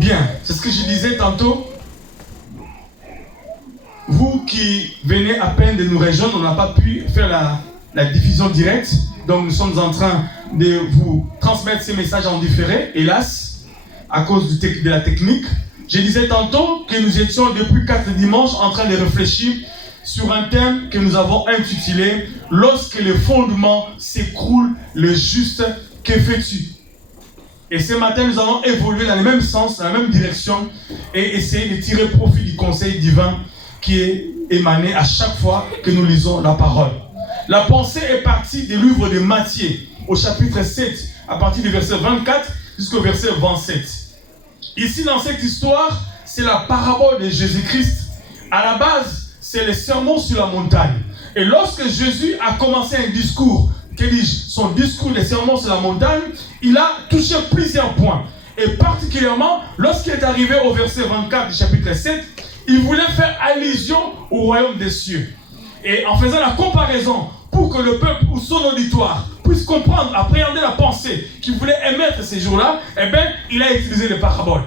Bien, c'est ce que je disais tantôt. Vous qui venez à peine de nous rejoindre, on n'a pas pu faire la diffusion directe. Donc nous sommes en train de vous transmettre ces messages en différé, hélas, à cause de la technique. Je disais tantôt que nous étions depuis 4 dimanches en train de réfléchir sur un thème que nous avons intitulé « Lorsque les fondements s'écroulent, le juste, que fais-tu » Et ce matin, nous allons évoluer dans le même sens, dans la même direction et essayer de tirer profit du conseil divin qui est émané à chaque fois que nous lisons la parole. La pensée est partie du livre de Matthieu, au chapitre 7, à partir du verset 24 jusqu'au verset 27. Ici, dans cette histoire, c'est la parabole de Jésus-Christ. À la base, c'est le sermon sur la montagne. Et lorsque Jésus a commencé un discours, son discours, le sermon sur la montagne, il a touché plusieurs points. Et particulièrement, lorsqu'il est arrivé au verset 24 du chapitre 7, il voulait faire allusion au royaume des cieux. Et en faisant la comparaison, pour que le peuple ou son auditoire puisse comprendre, appréhender la pensée qu'il voulait émettre ces jours-là, eh bien, il a utilisé les paraboles.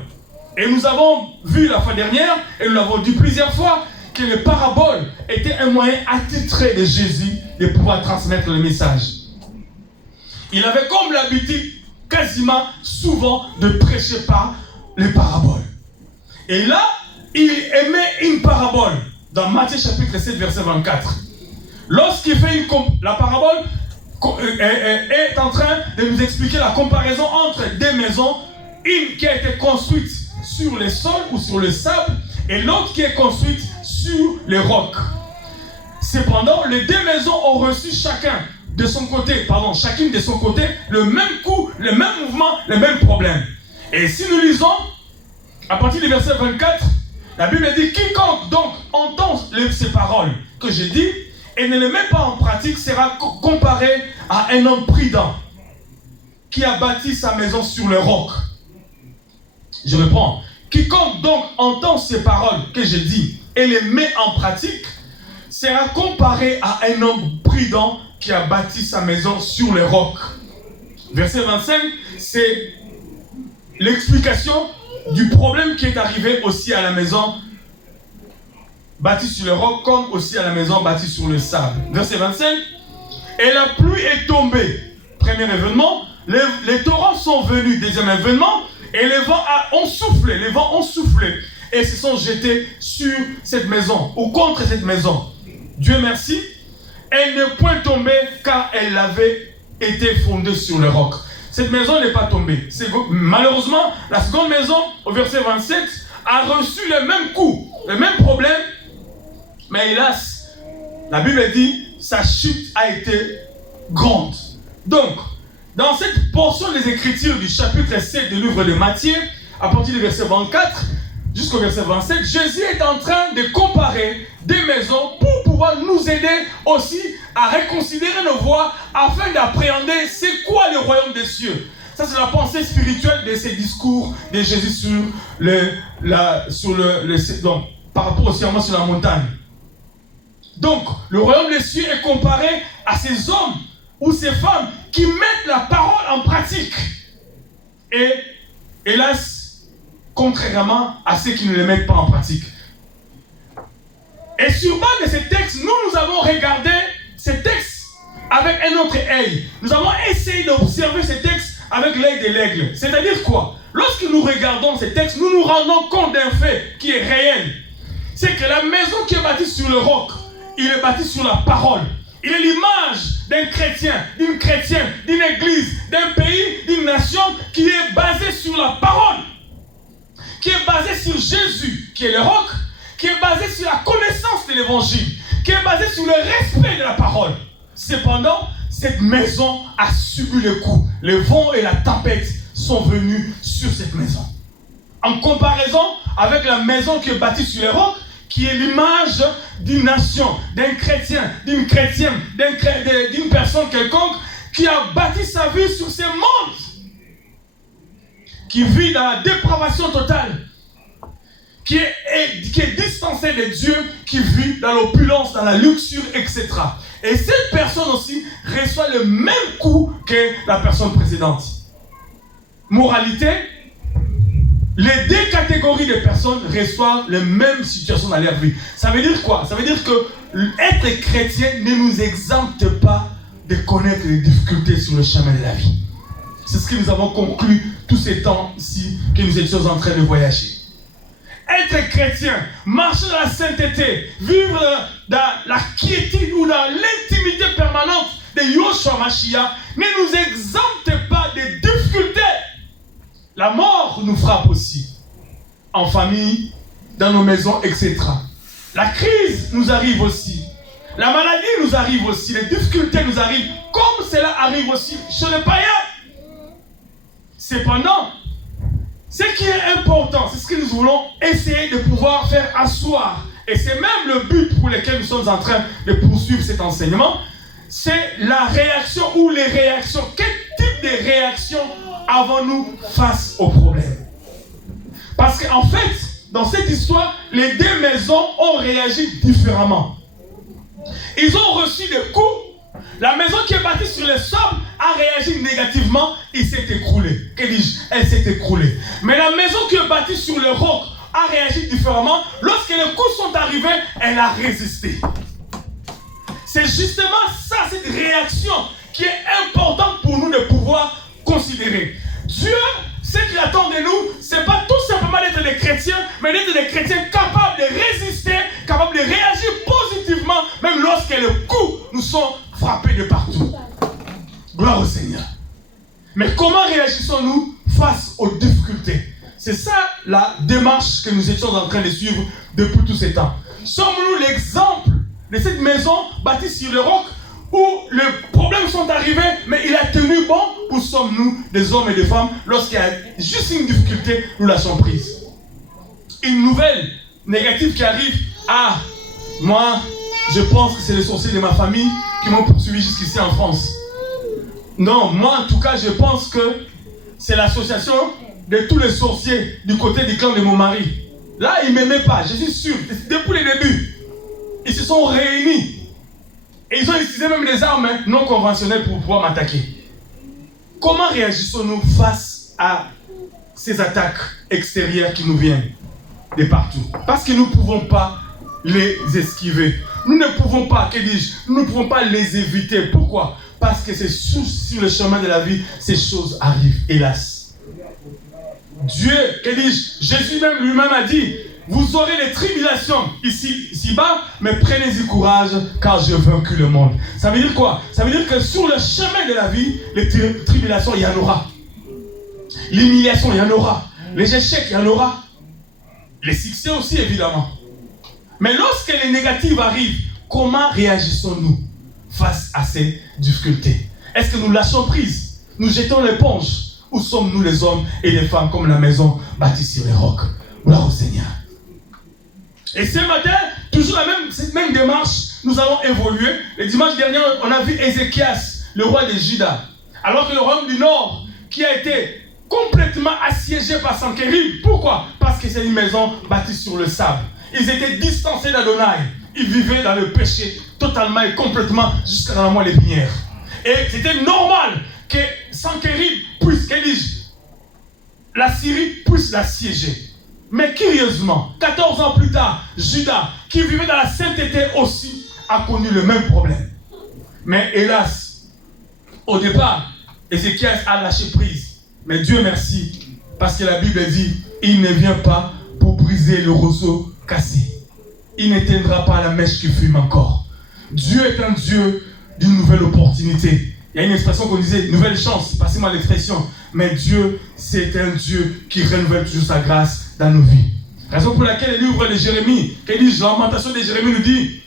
Et nous avons vu la fois dernière, et nous l'avons dit plusieurs fois, que les paraboles étaient un moyen attitré de Jésus de pouvoir transmettre le message. Il avait comme l'habitude, quasiment souvent, de prêcher par les paraboles. Et là, il émet une parabole dans Matthieu chapitre 7, verset 24. Lorsqu'il fait la parabole est en train de nous expliquer la comparaison entre deux maisons, une qui a été construite sur le sol ou sur le sable et l'autre qui est construite sur les rocs. Cependant, les deux maisons ont reçu chacune de son côté, le même coup, le même mouvement, le même problème. Et si nous lisons, à partir du verset 24, la Bible dit, quiconque donc entend ces paroles que j'ai dit et ne les met pas en pratique sera comparé à un homme prudent qui a bâti sa maison sur le roc. Je reprends. Quiconque donc entend ces paroles que j'ai dit et les met en pratique sera comparé à un homme prudent qui a bâti sa maison sur le roc. Verset 25, c'est l'explication du problème qui est arrivé aussi à la maison bâtie sur le roc, comme aussi à la maison bâtie sur le sable. Verset 25, et la pluie est tombée. Premier événement, les torrents sont venus. Deuxième événement, et les vents ont soufflé et se sont jetés sur cette maison ou contre cette maison. Dieu merci, elle n'est point tombée car elle avait été fondée sur le roc. Cette maison n'est pas tombée. Malheureusement, la seconde maison, au verset 27, a reçu le même coup, le même problème. Mais hélas, la Bible dit, sa chute a été grande. Donc, dans cette portion des Écritures du chapitre 7 du livre de Matthieu, à partir du verset 24 jusqu'au verset 27, Jésus est en train de comparer des maisons pour pouvoir nous aider aussi à reconsidérer nos voies afin d'appréhender c'est quoi le royaume des cieux. Ça, c'est la pensée spirituelle de ces discours de Jésus donc, par rapport au sermon sur la montagne. Donc, le royaume des cieux est comparé à ces hommes ou ces femmes qui mettent la parole en pratique. Et, hélas, contrairement à ceux qui ne les mettent pas en pratique. Et sur base de ces textes, nous avons regardé ces textes avec un autre œil. Nous avons essayé d'observer ces textes avec l'œil de l'aigle. C'est-à-dire quoi? Lorsque nous regardons ces textes, nous nous rendons compte d'un fait qui est réel. C'est que la maison qui est bâtie sur le roc, il est bâti sur la parole. Il est l'image d'un chrétien, d'une chrétienne, d'une église, d'un pays, d'une nation qui est basée sur la parole. Qui est basée sur Jésus, qui est le roc, qui est basée sur la connaissance de l'évangile, qui est basée sur le respect de la parole. Cependant, cette maison a subi le coup. Le vent et la tempête sont venus sur cette maison. En comparaison avec la maison qui est bâtie sur le roc, qui est l'image d'une nation, d'un chrétien, d'une chrétienne, d'une personne quelconque qui a bâti sa vie sur ce monde, qui vit dans la dépravation totale, qui est distancé de Dieu, qui vit dans l'opulence, dans la luxure, etc. Et cette personne aussi reçoit le même coup que la personne précédente. Moralité, les deux catégories de personnes reçoivent les mêmes situations dans leur vie. Ça veut dire quoi? Ça veut dire que être chrétien ne nous exempte pas de connaître les difficultés sur le chemin de la vie. C'est ce que nous avons conclu tous ces temps-ci que nous étions en train de voyager. Être chrétien, marcher dans la sainteté, vivre dans la quiétude ou dans l'intimité permanente de Yoshua Mashiach ne nous exempte pas des difficultés. La mort nous frappe aussi, en famille, dans nos maisons, etc. La crise nous arrive aussi. La maladie nous arrive aussi. Les difficultés nous arrivent, comme cela arrive aussi chez les païens. Cependant, ce qui est important, c'est ce que nous voulons essayer de pouvoir faire asseoir. Et c'est même le but pour lequel nous sommes en train de poursuivre cet enseignement. C'est la réaction ou les réactions. Quel type de réaction avons-nous face au problème? Parce qu'en fait, dans cette histoire, les deux maisons ont réagi différemment. Ils ont reçu des coups. La maison qui est bâtie sur le sable a réagi négativement, il s'est écroulé. Que dis-je? Elle s'est écroulée. Mais la maison qui est bâtie sur le roc a réagi différemment. Lorsque les coups sont arrivés, elle a résisté. C'est justement ça, cette réaction qui est importante pour nous de pouvoir considérer. Dieu, ce qu'il attend de nous, ce n'est pas tout simplement d'être des chrétiens, mais d'être des chrétiens capables de résister, capables de réagir positivement, même lorsque les coups nous sont frappés de partout. Gloire au Seigneur. Mais comment réagissons-nous face aux difficultés? C'est ça la démarche que nous étions en train de suivre depuis tous ces temps. Sommes-nous l'exemple de cette maison bâtie sur le roc où les problèmes sont arrivés, mais il a tenu bon? Ou sommes-nous des hommes et des femmes, lorsqu'il y a juste une difficulté, nous lâchons prise? Une nouvelle négative qui arrive, ah, moi, je pense que c'est les sorciers de ma famille qui m'ont poursuivi jusqu'ici en France. Non, moi en tout cas, je pense que c'est l'association de tous les sorciers du côté du clan de mon mari. Là, ils ne m'aimaient pas, je suis sûr. Depuis le début, ils se sont réunis. Et ils ont utilisé même des armes non conventionnelles pour pouvoir m'attaquer. Comment réagissons-nous face à ces attaques extérieures qui nous viennent de partout? Parce que nous ne pouvons pas les esquiver. Nous ne pouvons pas, que dis-je, nous ne pouvons pas les éviter. Pourquoi? Parce que c'est sur le chemin de la vie, ces choses arrivent, hélas. Dieu, que dis-je, Jésus même lui-même a dit, vous aurez des tribulations ici-bas, mais prenez-y courage, car j'ai vaincu le monde. Ça veut dire quoi? Ça veut dire que sur le chemin de la vie, les tribulations, il y en aura. L'humiliation, il y en aura. Les échecs, il y en aura. Les succès aussi, évidemment. Mais lorsque les négatives arrivent, comment réagissons-nous face à ces difficultés? Est-ce que nous lâchons prise? Nous jetons l'éponge? Ou sommes-nous les hommes et les femmes comme la maison bâtie sur les rocs? Gloire au Seigneur. Et ce matin, toujours cette même démarche, nous allons évoluer. Le dimanche dernier, on a vu Ézéchias, le roi de Juda. Alors que le royaume du Nord, qui a été complètement assiégé par Sanchérib. Pourquoi? Parce que c'est une maison bâtie sur le sable. Ils étaient distancés d'Adonai. Ils vivaient dans le péché totalement et complètement jusqu'à la moelle épinière. Et c'était normal que Sanchérib puisse, que dis-je, la Syrie puisse l'assiéger. Mais curieusement, 14 ans plus tard, Juda, qui vivait dans la sainteté aussi, a connu le même problème. Mais hélas, au départ, Ézéchias a lâché prise. Mais Dieu merci, parce que la Bible dit, il ne vient pas pour briser le roseau cassé. Il n'éteindra pas la mèche qui fume encore. Dieu est un Dieu d'une nouvelle opportunité. Il y a une expression qu'on disait, nouvelle chance, passez-moi l'expression. Mais Dieu, c'est un Dieu qui renouvelle toujours sa grâce dans nos vies. Raison pour laquelle le livre de Jérémie, qui dit, la lamentation de Jérémie nous dit,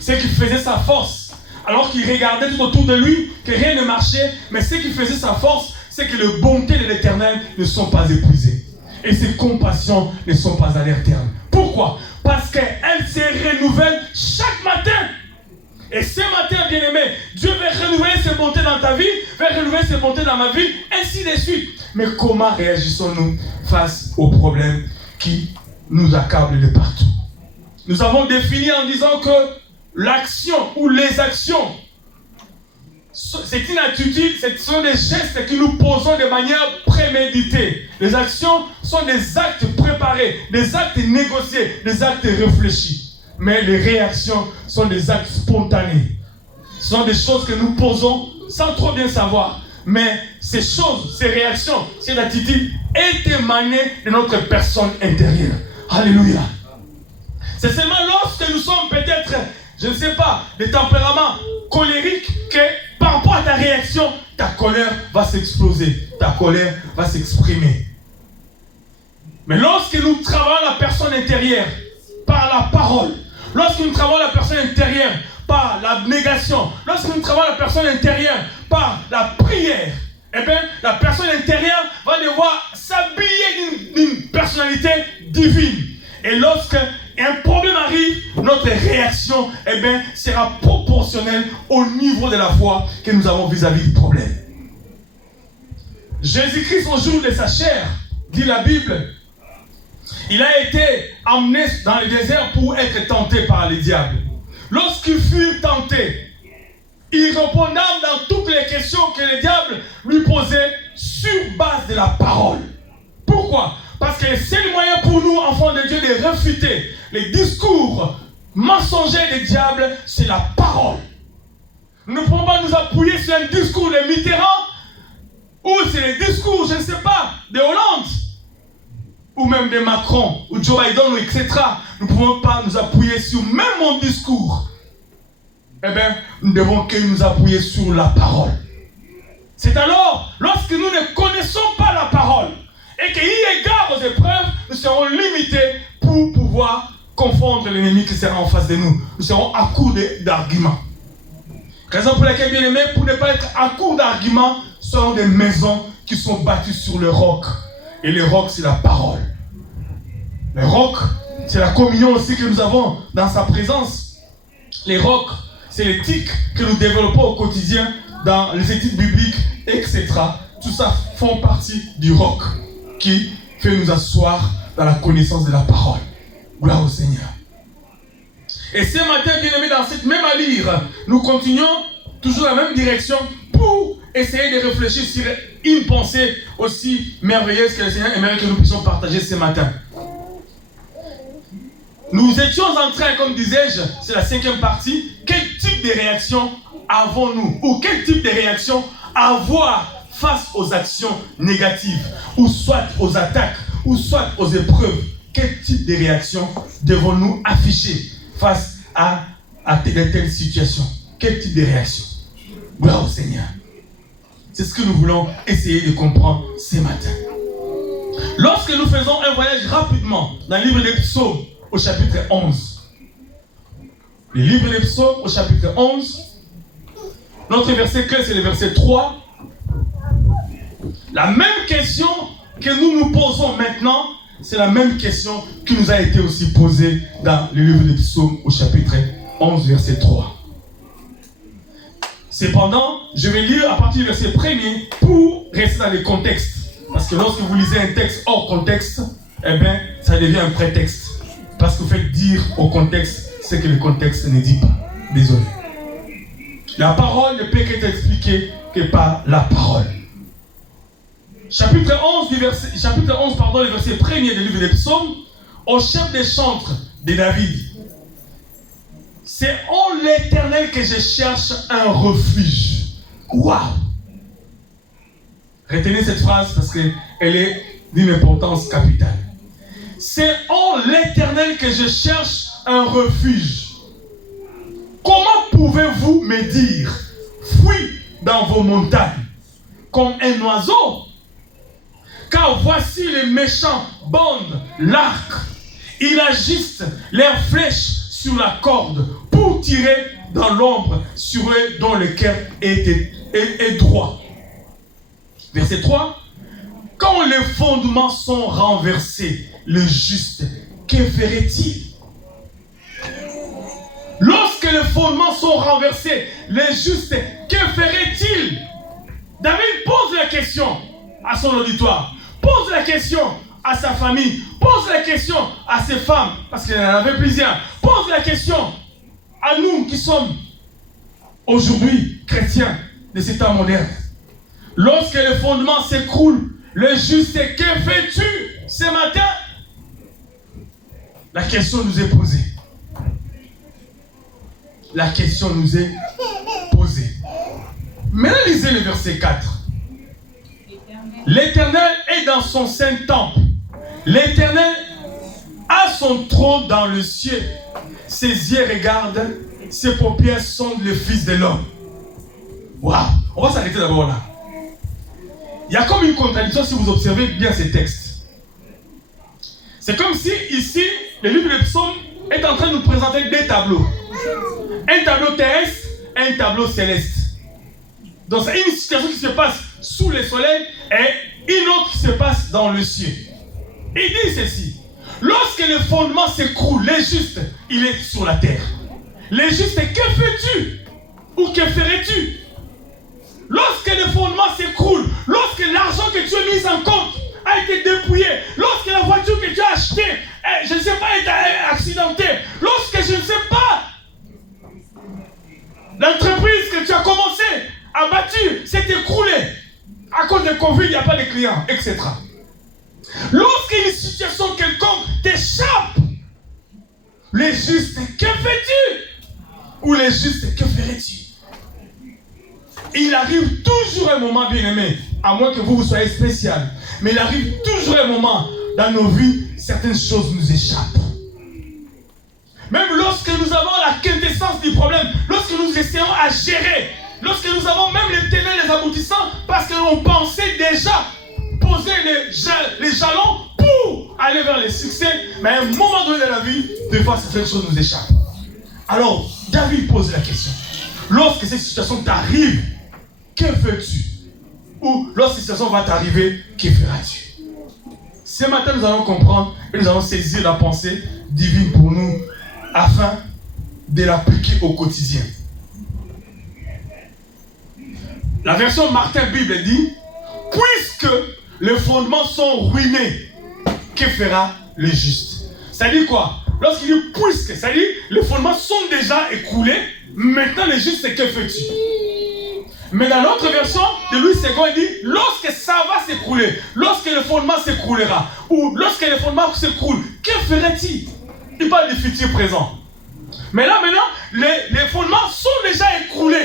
c'est qu'il faisait sa force, alors qu'il regardait tout autour de lui, que rien ne marchait, mais ce qui faisait sa force, c'est que les bontés de l'Éternel ne sont pas épuisées. Et ses compassions ne sont pas à leur terme. Pourquoi? Parce qu'elles se renouvellent chaque matin. Et ce matin, bien-aimé, Dieu va renouveler ses bontés dans ta vie, va renouveler ses bontés dans ma vie, ainsi de suite. Mais comment réagissons-nous face aux problèmes qui nous accablent de partout? Nous avons défini en disant que l'action ou les actions c'est une attitude, ce sont des gestes que nous posons de manière préméditée. Les actions sont des actes préparés, des actes négociés, des actes réfléchis. Mais les réactions sont des actes spontanés. Ce sont des choses que nous posons sans trop bien savoir. Mais ces choses, ces réactions, ces attitudes est émanée de notre personne intérieure. Alléluia. C'est seulement lorsque nous sommes peut-être, je ne sais pas, des tempéraments colériques que par rapport à ta réaction, ta colère va s'exploser, ta colère va s'exprimer. Mais lorsque nous travaillons la personne intérieure par la parole, lorsque nous travaillons la personne intérieure par l'abnégation, lorsque nous travaillons la personne intérieure par la prière, eh bien, la personne intérieure va devoir s'habiller d'une personnalité divine. Et lorsque un problème arrive, notre réaction, eh bien, sera proportionnelle au niveau de la foi que nous avons vis-à-vis du problème. Jésus-Christ, au jour de sa chair, dit la Bible, il a été emmené dans le désert pour être tenté par les diables. Lorsqu'il fut tenté, il répondait dans toutes les questions que les diables lui posaient sur base de la parole. Pourquoi? Parce que c'est le moyen pour nous, enfants de Dieu, de réfuter les discours mensongers des diables, c'est la parole. Nous ne pouvons pas nous appuyer sur un discours de Mitterrand, ou c'est le discours, je ne sais pas, de Hollande, ou même de Macron, ou Joe Biden, etc. Nous ne pouvons pas nous appuyer sur même mon discours. Eh bien, nous devons que nous appuyer sur la parole. C'est alors, lorsque nous ne connaissons pas la parole, et qu'il y égard aux épreuves, nous serons limités pour pouvoir confondre l'ennemi qui sera en face de nous. Nous serons à court d'arguments. Raison pour laquelle, bien aimé, pour ne pas être à court d'arguments, ce sont des maisons qui sont bâties sur le roc. Et le roc, c'est la parole. Le roc, c'est la communion aussi que nous avons dans sa présence. Les rocs, c'est l'éthique que nous développons au quotidien dans les études bibliques, etc. Tout ça font partie du roc qui fait nous asseoir dans la connaissance de la parole. Gloire au Seigneur. Et ce matin, bien aimé, dans cette même allure, nous continuons toujours dans la même direction pour essayer de réfléchir sur une pensée aussi merveilleuse que le Seigneur aimerait que nous puissions partager ce matin. Nous étions en train, comme disais-je, c'est la 5e partie, quel type de réaction avons-nous? Ou quel type de réaction avoir face aux actions négatives, ou soit aux attaques, ou soit aux épreuves? Quel type de réaction devons-nous afficher face à de telles situations? Quel type de réaction? Gloire au Seigneur. C'est ce que nous voulons essayer de comprendre ce matin. Lorsque nous faisons un voyage rapidement dans le livre des Psaumes au chapitre 11, le livre des Psaumes au chapitre 11, notre verset clé c'est le verset 3. La même question que nous nous posons maintenant, c'est la même question qui nous a été aussi posée dans le livre des Psaumes au chapitre 11, verset 3. Cependant, je vais lire à partir du verset 1er pour rester dans le contexte. Parce que lorsque vous lisez un texte hors contexte, eh bien, ça devient un prétexte. Parce que vous faites dire au contexte ce que le contexte ne dit pas. Désolé. La parole ne peut qu'être expliquée que par la parole. Chapitre 11, le verset 1er du livre des Psaumes, au chef des chantres de David. C'est en l'Éternel que je cherche un refuge. Waouh! Retenez cette phrase parce qu'elle est d'une importance capitale. C'est en l'Éternel que je cherche un refuge. Comment pouvez-vous me dire, fuis dans vos montagnes, comme un oiseau? Car voici les méchants bandent l'arc. Ils agissent leurs flèches sur la corde pour tirer dans l'ombre sur eux dont le cœur est droit. Verset 3. Quand les fondements sont renversés, le juste, que ferait-il? Lorsque les fondements sont renversés, le juste, que ferait-il? David pose la question à son auditoire, pose la question à sa famille, pose la question à ses femmes, parce qu'il en avait plusieurs, pose la question à nous qui sommes aujourd'hui chrétiens. de ces temps modernes. Lorsque le fondement s'écroule, le juste, que fais-tu ce matin? La question nous est posée. La question nous est posée. Maintenant, lisez le verset 4. L'Éternel est dans son saint temple. L'Éternel a son trône dans le ciel. Ses yeux regardent, ses paupières sondent le Fils de l'homme. Waouh! On va s'arrêter d'abord là. Il y a comme une contradiction si vous observez bien ces textes. C'est comme si ici, le livre des psaumes est en train de nous présenter deux tableaux. Un tableau terrestre et un tableau céleste. Donc c'est une situation qui se passe sous le soleil et une autre qui se passe dans le ciel. Il dit ceci. Lorsque le fondement s'écroule, le juste, il est sur la terre. Le juste, que fais-tu? Ou que ferais-tu? Lorsque le fondement s'écroule, lorsque l'argent que tu as mis en compte a été dépouillé, lorsque la voiture que tu as achetée, je ne sais pas, est accidentée, lorsque je ne sais pas, l'entreprise que tu as commencé à bâtir s'est écroulée à cause de Covid, il n'y a pas de clients, etc. Lorsqu'une situation quelconque t'échappe, les justes, que fais-tu? Ou les justes, que ferais-tu? Il arrive toujours un moment, bien aimé, à moins que vous soyez spécial, mais il arrive toujours un moment dans nos vies, certaines choses nous échappent. Même lorsque nous avons la quintessence du problème, lorsque nous essayons à gérer, lorsque nous avons même les tenants et les aboutissants, parce que l'on pensait déjà poser les jalons pour aller vers le succès, mais à un moment donné de la vie, des fois certaines choses nous échappent. Alors, David pose la question. Lorsque cette situation t'arrive, que fais-tu? Ou lorsque cette situation va t'arriver, que feras-tu? Ce matin, nous allons comprendre et nous allons saisir la pensée divine pour nous afin de l'appliquer au quotidien. La version Martin Bible dit, puisque les fondements sont ruinés, que fera le juste? Ça dit quoi? Lorsqu'il dit puisque, ça dit les fondements sont déjà écroulés, maintenant le juste, c'est que fais-tu? Mais dans l'autre version de Louis II, il dit lorsque ça va s'écrouler, lorsque le fondement s'écroulera, ou lorsque le fondement s'écroule, que ferait-il? Il parle du futur présent. Mais là maintenant, les fondements sont déjà écroulés.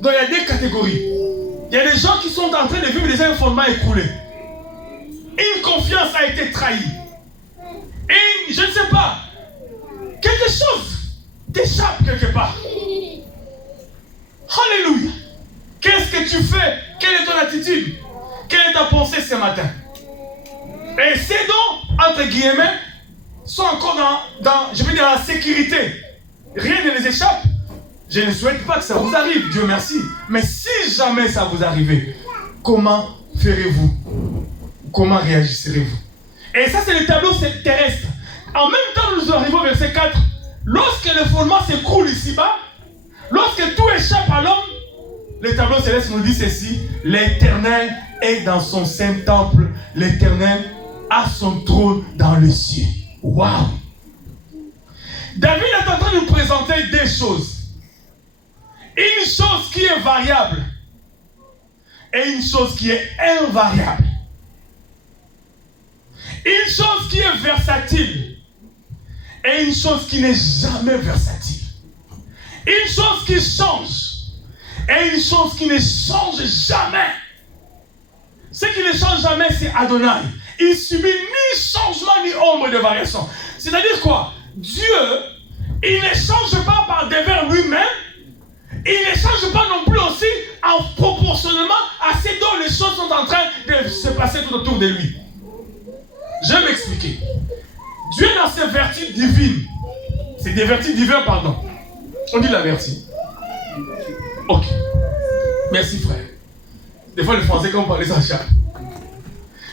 Donc il y a deux catégories. Il y a des gens qui sont en train de vivre déjà un fondement écroulé. Une confiance a été trahie. Et je ne sais pas, quelque chose t'échappe quelque part. Alléluia. Qu'est-ce que tu fais? Quelle est ton attitude? Quelle est ta pensée ce matin? Et ces dons, entre guillemets, sont encore dans je veux dire, la sécurité. Rien ne les échappe. Je ne souhaite pas que ça vous arrive, Dieu merci. Mais si jamais ça vous arrivait, comment ferez-vous? Comment réagirez-vous? Et ça, c'est le tableau terrestre. En même temps, nous arrivons au verset 4. Lorsque le fondement s'écroule ici-bas, lorsque tout échappe à l'homme, le tableau céleste nous dit ceci. L'Éternel est dans son saint temple. L'Éternel a son trône dans le ciel. Waouh! David est en train de nous présenter deux choses. Une chose qui est variable et une chose qui est invariable. Une chose qui est versatile et une chose qui n'est jamais versatile. Une chose qui change et une chose qui ne change jamais. Ce qui ne change jamais, c'est Adonai. Il subit ni changement ni ombre de variation. C'est-à-dire quoi? Dieu, il ne change pas par devers lui-même. Il ne change pas non plus aussi en proportionnellement à ce dont les choses sont en train de se passer tout autour de lui. Je vais m'expliquer. Dieu dans ses vertus divines, c'est des vertus divines, pardon. On dit la vertu. Ok. Merci frère. Des fois les Français comme parler ça chaque.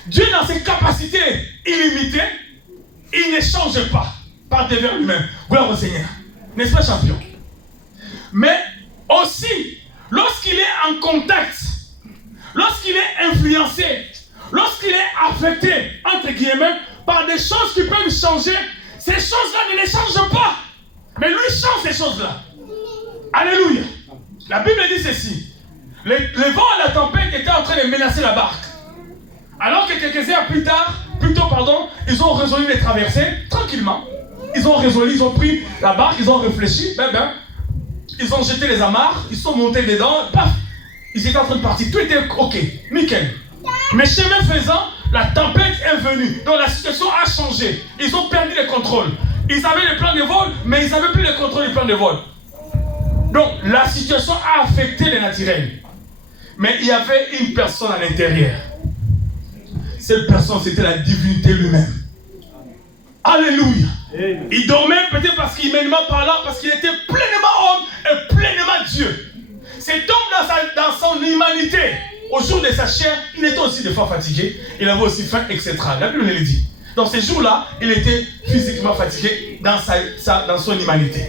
Dieu dans ses capacités illimitées, il ne change pas par devers lui-même. Gloire au Seigneur. N'est-ce pas champion? Mais aussi, lorsqu'il est en contact, lorsqu'il est influencé, lorsqu'il est affecté, entre guillemets, par des choses qui peuvent changer, ces choses-là ne les changent pas. Mais lui change ces choses-là. Alléluia. La Bible dit ceci. Le vent et la tempête étaient en train de menacer la barque. Alors que quelques heures plus tôt, ils ont résolu de traverser tranquillement. Ils ont pris la barque, ils ont réfléchi, ils ont jeté les amarres, ils sont montés dedans, paf, ils étaient en train de partir. Tout était ok, nickel. Mais chemin faisant, la tempête est venue. Donc la situation a changé. Ils ont perdu le contrôle. Ils avaient le plan de vol, mais ils n'avaient plus le contrôle du plan de vol. Donc la situation a affecté le naturel. Mais il y avait une personne à l'intérieur. Cette personne, c'était la divinité lui-même. Alléluia. Il dormait peut-être parce qu'il humainement parlant, parce qu'il était pleinement homme et pleinement Dieu. Cet homme dans son humanité, au jour de sa chair, il était aussi des fois fatigué. Il avait aussi faim, etc. La Bible le dit. Dans ces jours-là, il était physiquement fatigué dans son humanité.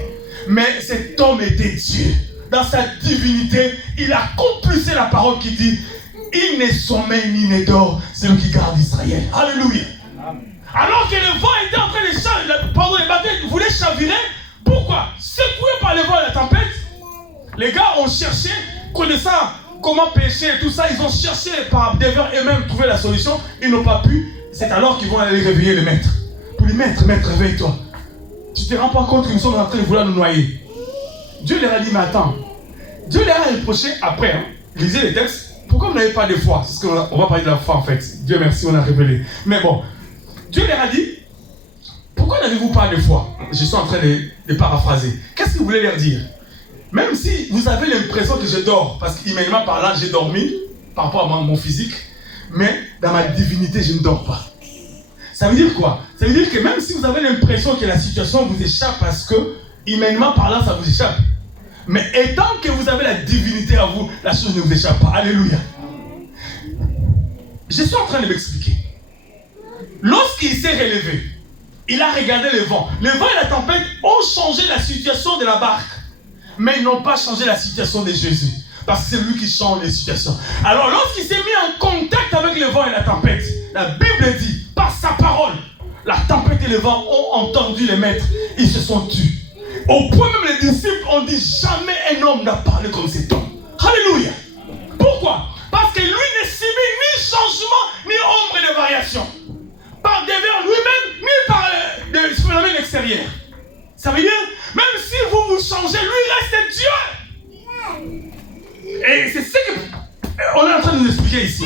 Mais cet homme était Dieu. Dans sa divinité, il accomplissait la parole qui dit: il ne sommeille ni ne dort, c'est lui qui garde Israël. Alléluia. Alors que le vent était en train de chavirer, les bateaux voulaient chavirer. Pourquoi? Secoués par le vent et la tempête, les gars ont cherché, connaissant comment pêcher et tout ça, ils ont cherché par devers eux-mêmes trouver la solution. Ils n'ont pas pu. C'est alors qu'ils vont aller réveiller le maître. Pour lui: maître, réveille-toi. Tu te rends pas compte que nous sommes en train de vouloir nous noyer? Dieu leur a dit: mais attends. Dieu leur a reproché après. Lisez les textes. Pourquoi vous n'avez pas de foi? C'est ce qu'on va parler de la foi en fait. Dieu merci, on a révélé. Mais bon, Dieu leur a dit: pourquoi n'avez-vous pas de foi? Je suis en train de paraphraser. Qu'est-ce qu'il voulait leur dire? Même si vous avez l'impression que je dors, parce qu'immédiatement par là, j'ai dormi par rapport à mon physique, mais dans ma divinité, je ne dors pas. Ça veut dire quoi? Ça veut dire que même si vous avez l'impression que la situation vous échappe parce que, humainement parlant, ça vous échappe. Mais étant que vous avez la divinité à vous, la chose ne vous échappe pas. Alléluia. Je suis en train de m'expliquer. Lorsqu'il s'est relevé, il a regardé le vent. Le vent et la tempête ont changé la situation de la barque. Mais ils n'ont pas changé la situation de Jésus. Parce que c'est lui qui change les situations. Alors lorsqu'il s'est mis en contact avec le vent et la tempête, la Bible dit, par sa parole, la tempête et le vent ont entendu les maîtres. Ils se sont tus. Au point même les disciples ont dit: jamais un homme n'a parlé comme cet homme. Alléluia. Pourquoi? Parce que lui ne subit ni changement ni ombre de variation. Par devers lui-même, ni par des phénomènes extérieurs. Ça veut dire, même si vous vous changez, lui reste Dieu. Et c'est ce qu'on est en train de nous expliquer ici.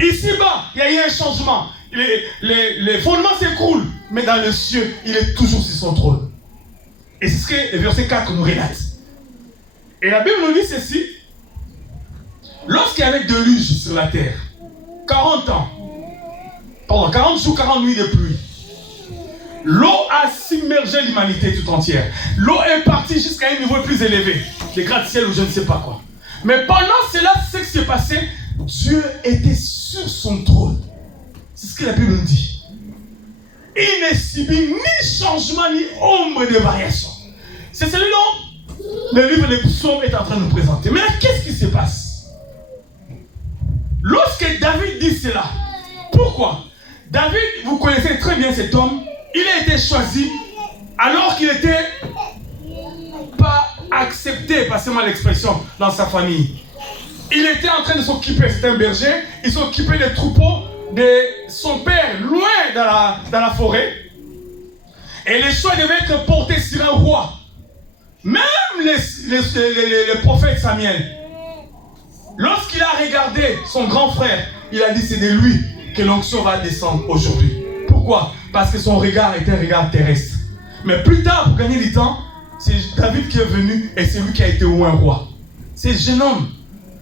Ici-bas, il y a eu un changement. Les fondements s'écroulent. Mais dans le ciel, il est toujours sur son trône. Et c'est ce que le verset 4 nous relate. Et la Bible nous dit ceci. Lorsqu'il y avait de déluge sur la terre, 40 jours, 40 nuits de pluie, l'eau a submergé l'humanité tout entière. L'eau est partie jusqu'à un niveau plus élevé, des gratte-ciel ou je ne sais pas quoi. Mais pendant cela, ce qui s'est passé, Dieu était sur son trône. C'est ce que la Bible nous dit. Il ne subit ni changement ni ombre de variation. C'est celui dont le livre des psaumes est en train de nous présenter. Mais qu'est-ce qui se passe? Lorsque David dit cela, pourquoi? David, vous connaissez très bien cet homme, il a été choisi alors qu'il n'était pas accepté, passez-moi l'expression, dans sa famille. Il était en train de s'occuper, c'était un berger, il s'occupait des troupeaux de son père, loin dans la forêt. Et le choix devait être porté sur un roi. Même le prophète Samuel, lorsqu'il a regardé son grand frère, il a dit: c'est de lui que l'onction va descendre aujourd'hui. Pourquoi? Parce que son regard était un regard terrestre. Mais plus tard, pour gagner du temps, c'est David qui est venu et c'est lui qui a été un roi. Ce jeune homme,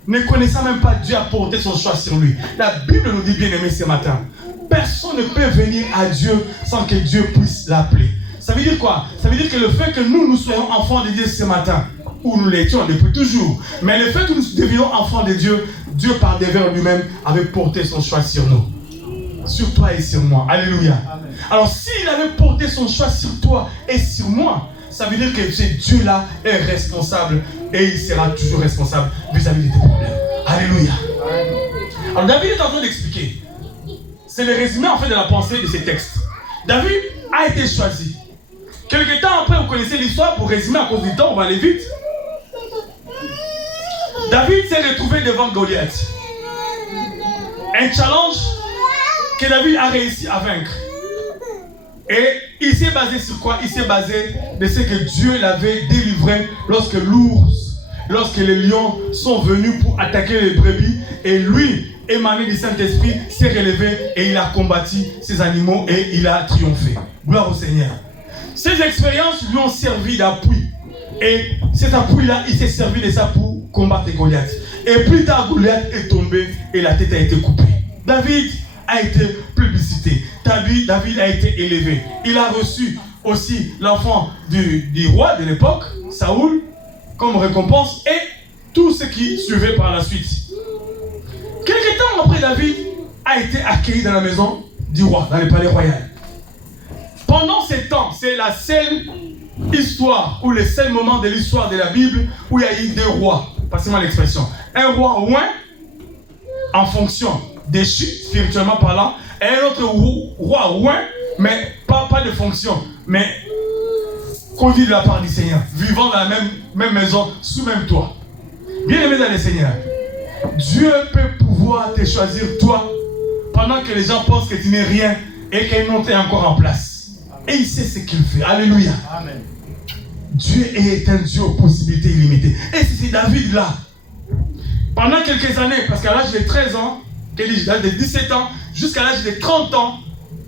ne connaissant même pas Dieu, a porté son choix sur lui. La Bible nous dit, bien aimé, ce matin, personne ne peut venir à Dieu sans que Dieu puisse l'appeler. Ça veut dire quoi? Ça veut dire que le fait que nous soyons enfants de Dieu ce matin, où nous l'étions depuis toujours, mais le fait que nous devenions enfants de Dieu, Dieu par devers lui-même avait porté son choix sur nous. Sur toi et sur moi. Alléluia. Amen. Alors s'il avait porté son choix sur toi et sur moi, ça veut dire que ce Dieu-là est responsable et il sera toujours responsable vis-à-vis de tes problèmes. Alléluia. Amen. Alors David est en train d'expliquer. C'est le résumé en fait de la pensée de ces textes. David a été choisi. Quelque temps après, vous connaissez l'histoire, pour résumer à cause du temps, on va aller vite. David s'est retrouvé devant Goliath. Un challenge que David a réussi à vaincre. Et il s'est basé sur quoi? Il s'est basé de ce que Dieu l'avait délivré lorsque l'ours, lorsque les lions sont venus pour attaquer les brebis. Et lui, émané du Saint-Esprit, s'est relevé et il a combattu ces animaux et il a triomphé. Gloire au Seigneur. Ces expériences lui ont servi d'appui. Et cet appui-là, il s'est servi de ça pour combattre Goliath. Et plus tard, Goliath est tombé et la tête a été coupée. David a été plébiscité. David a été élevé. Il a reçu aussi l'enfant du roi de l'époque, Saoul, comme récompense, et tout ce qui suivait par la suite. Quelque temps après, David a été accueilli dans la maison du roi, dans le palais royal. Pendant ce temps, c'est la seule histoire, ou le seul moment de l'histoire de la Bible où il y a eu deux rois. Passez-moi l'expression. Un roi loin, en fonction déchu, spirituellement parlant, et un autre roi loin, mais pas de fonction, mais conduit de la part du Seigneur, vivant dans la même maison, sous même toit. Bien aimé dans le Seigneur, Dieu peut pouvoir te choisir toi pendant que les gens pensent que tu n'es rien et qu'ils n'ont été encore en place. Et il sait ce qu'il fait. Alléluia. Amen. Dieu est un Dieu aux possibilités illimitées. Et c'est David là. Pendant quelques années, parce qu'à l'âge de 13 ans, à l'âge de 17 ans, jusqu'à l'âge de 30 ans,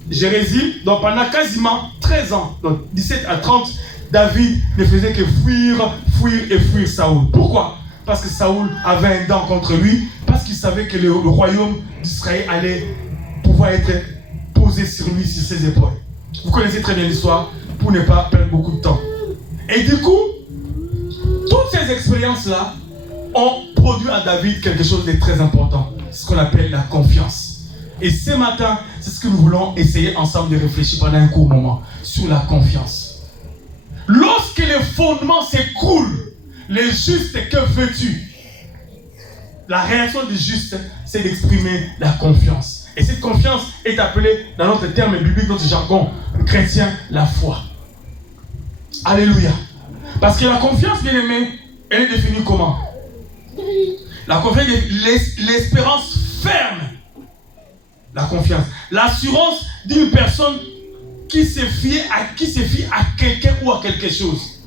je réside. Donc pendant quasiment 13 ans, donc 17 à 30, David ne faisait que fuir Saoul. Pourquoi? Parce que Saoul avait un dent contre lui, parce qu'il savait que le royaume d'Israël allait pouvoir être posé sur lui, sur ses épaules. Vous connaissez très bien l'histoire, pour ne pas perdre beaucoup de temps. Et du coup, toutes ces expériences-là ont produit à David quelque chose de très important, ce qu'on appelle la confiance. Et ce matin, c'est ce que nous voulons essayer ensemble de réfléchir pendant un court moment, sur la confiance. Lorsque les fondements s'écroulent, les justes, que veux-tu? La réaction du juste, c'est d'exprimer la confiance. Et cette confiance est appelée, dans notre terme biblique, notre jargon chrétien, la foi. Alléluia. Parce que la confiance, bien aimée, elle est définie comment? La confiance est l'espérance ferme. La confiance. L'assurance d'une personne qui se fie à quelqu'un ou à quelque chose.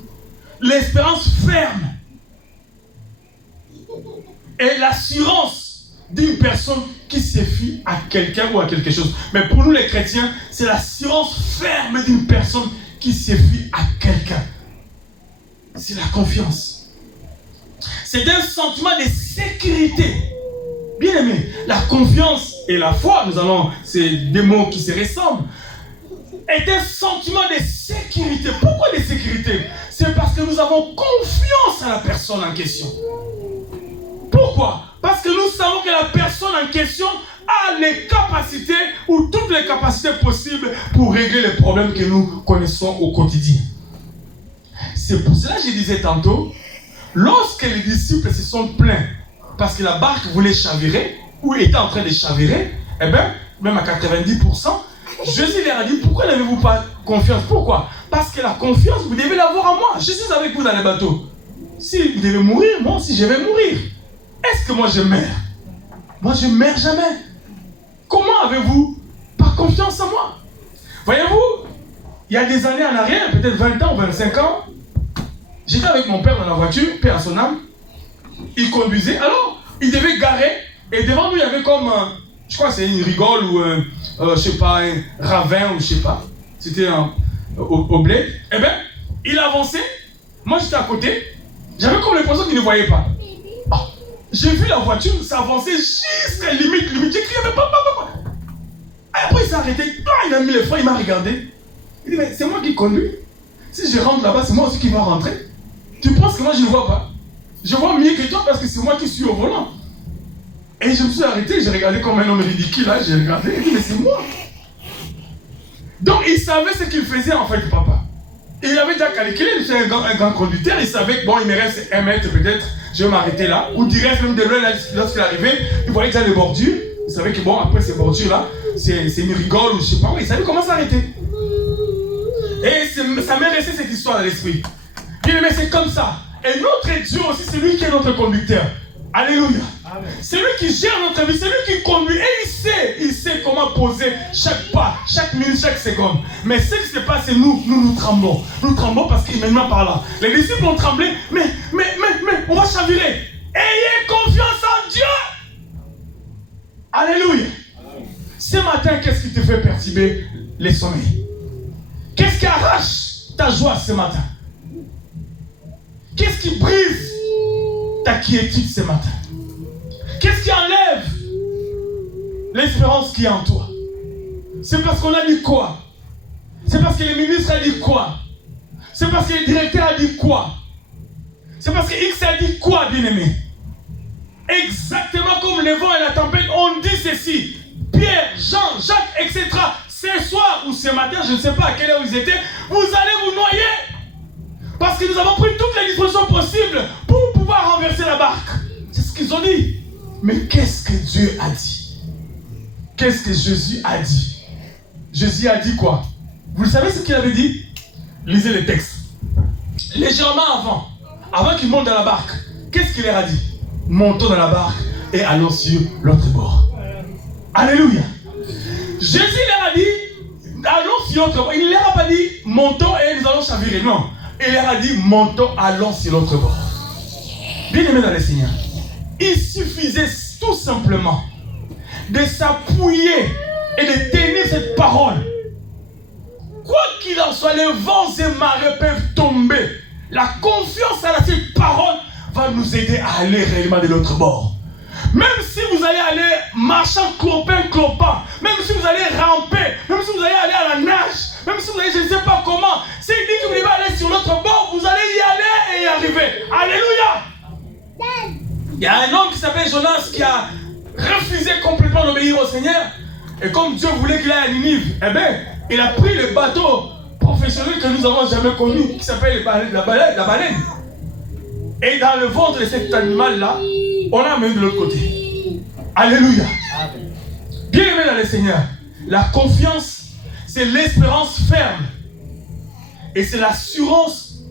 L'espérance ferme. Et l'assurance d'une personne qui se fie à quelqu'un ou à quelque chose. Mais pour nous les chrétiens, c'est l'assurance ferme d'une personne qui se fie à quelqu'un. C'est la confiance. C'est un sentiment de sécurité. Bien aimé, la confiance et la foi, c'est des mots qui se ressemblent, est un sentiment de sécurité. Pourquoi de sécurité? C'est parce que nous avons confiance à la personne en question. Pourquoi? Parce que nous savons que la personne en question a les capacités ou toutes les capacités possibles pour régler les problèmes que nous connaissons au quotidien. C'est pour cela que je disais tantôt, lorsque les disciples se sont plaints parce que la barque voulait chavirer ou était en train de chavirer, eh bien, même à 90%, Jésus leur a dit, pourquoi n'avez-vous pas confiance? Pourquoi? Parce que la confiance, vous devez l'avoir en moi. Je suis avec vous dans le bateau. Si vous devez mourir, moi aussi je vais mourir. Est-ce que moi je meurs? Moi je ne meurs jamais. Comment avez-vous pas confiance en moi? Voyez-vous, il y a des années en arrière, peut-être 20 ans ou 25 ans, j'étais avec mon père dans la voiture, paix à son âme. Il conduisait, alors il devait garer, et devant nous il y avait comme, je crois que c'est une rigole ou je sais pas, un ravin ou je sais pas. C'était au bled. Eh bien, il avançait, moi j'étais à côté, j'avais comme l'impression qu'il ne voyait pas. J'ai vu la voiture s'avancer jusqu'à limite, j'ai crié, mais papa. Après il s'est arrêté, il a mis les freins, il m'a regardé. Il dit, mais c'est moi qui conduis. Si je rentre là-bas, c'est moi aussi qui va rentrer. Tu penses que moi je ne vois pas? Je vois mieux que toi parce que c'est moi qui suis au volant. Et je me suis arrêté, j'ai regardé comme un homme ridicule, là, j'ai regardé, il dit, mais c'est moi. Donc il savait ce qu'il faisait en fait, papa. Et il avait déjà calculé, il était un grand conducteur, il savait que bon, il me reste 1 mètre peut-être, je vais m'arrêter là. Ou direct même de loin, lorsqu'il arrivait, il voyait déjà les bordures. Il savait que bon, après ces bordures-là, c'est une rigole ou je sais pas, il savait comment s'arrêter. Et ça m'est resté cette histoire dans l'esprit. Mais c'est comme ça. Et notre Dieu aussi, c'est lui qui est notre conducteur. Alléluia. C'est lui qui gère notre vie, c'est lui qui conduit et il sait comment poser chaque pas, chaque minute, chaque seconde. Mais ce qui se passe, c'est nous tremblons. Nous tremblons parce qu'il est maintenant par là. Les disciples ont tremblé, mais on va chavirer. Ayez confiance en Dieu. Alléluia. Ce matin, qu'est-ce qui te fait perturber les sommeils? Qu'est-ce qui arrache ta joie ce matin? Qu'est-ce qui brise ta quiétude ce matin? Qu'est-ce qui enlève l'espérance qui est en toi? C'est parce qu'on a dit quoi? C'est parce que le ministre a dit quoi? C'est parce que le directeur a dit quoi? C'est parce que X a dit quoi, bien-aimé? Exactement comme le vent et la tempête, on dit ceci. Pierre, Jean, Jacques, etc. Ce soir ou ce matin, je ne sais pas à quelle heure ils étaient, vous allez vous noyer. Parce que nous avons pris toutes les dispositions possibles pour pouvoir renverser la barque. C'est ce qu'ils ont dit. Mais qu'est-ce que Dieu a dit? Qu'est-ce que Jésus a dit? Jésus a dit quoi? Vous savez ce qu'il avait dit? Lisez les textes. Légèrement avant qu'il monte dans la barque, qu'est-ce qu'il leur a dit? Montons dans la barque et allons sur l'autre bord. Alléluia. Jésus leur a dit, allons sur l'autre bord. Il ne leur a pas dit, montons et nous allons chavirer. Non. Il leur a dit, montons, allons sur l'autre bord. Bien-aimés dans le Seigneur, il suffisait tout simplement de s'appuyer et de tenir cette parole. Quoi qu'il en soit, les vents et marées peuvent tomber. La confiance à cette parole va nous aider à aller réellement de l'autre bord. Même si vous allez aller marchant clopin, même si vous allez ramper, même si vous allez aller à la nage, même si vous allez je ne sais pas comment, s'il dit que vous devez aller sur l'autre bord, vous allez y aller et y arriver. Alléluia. Il y a un homme qui s'appelle Jonas qui a refusé complètement d'obéir au Seigneur. Et comme Dieu voulait qu'il aille à Ninive, eh bien, il a pris le bateau professionnel que nous n'avons jamais connu, qui s'appelle la baleine. Et dans le ventre de cet animal-là, on l'a amené de l'autre côté. Alléluia. Bien aimé dans le Seigneur, la confiance, c'est l'espérance ferme. Et c'est l'assurance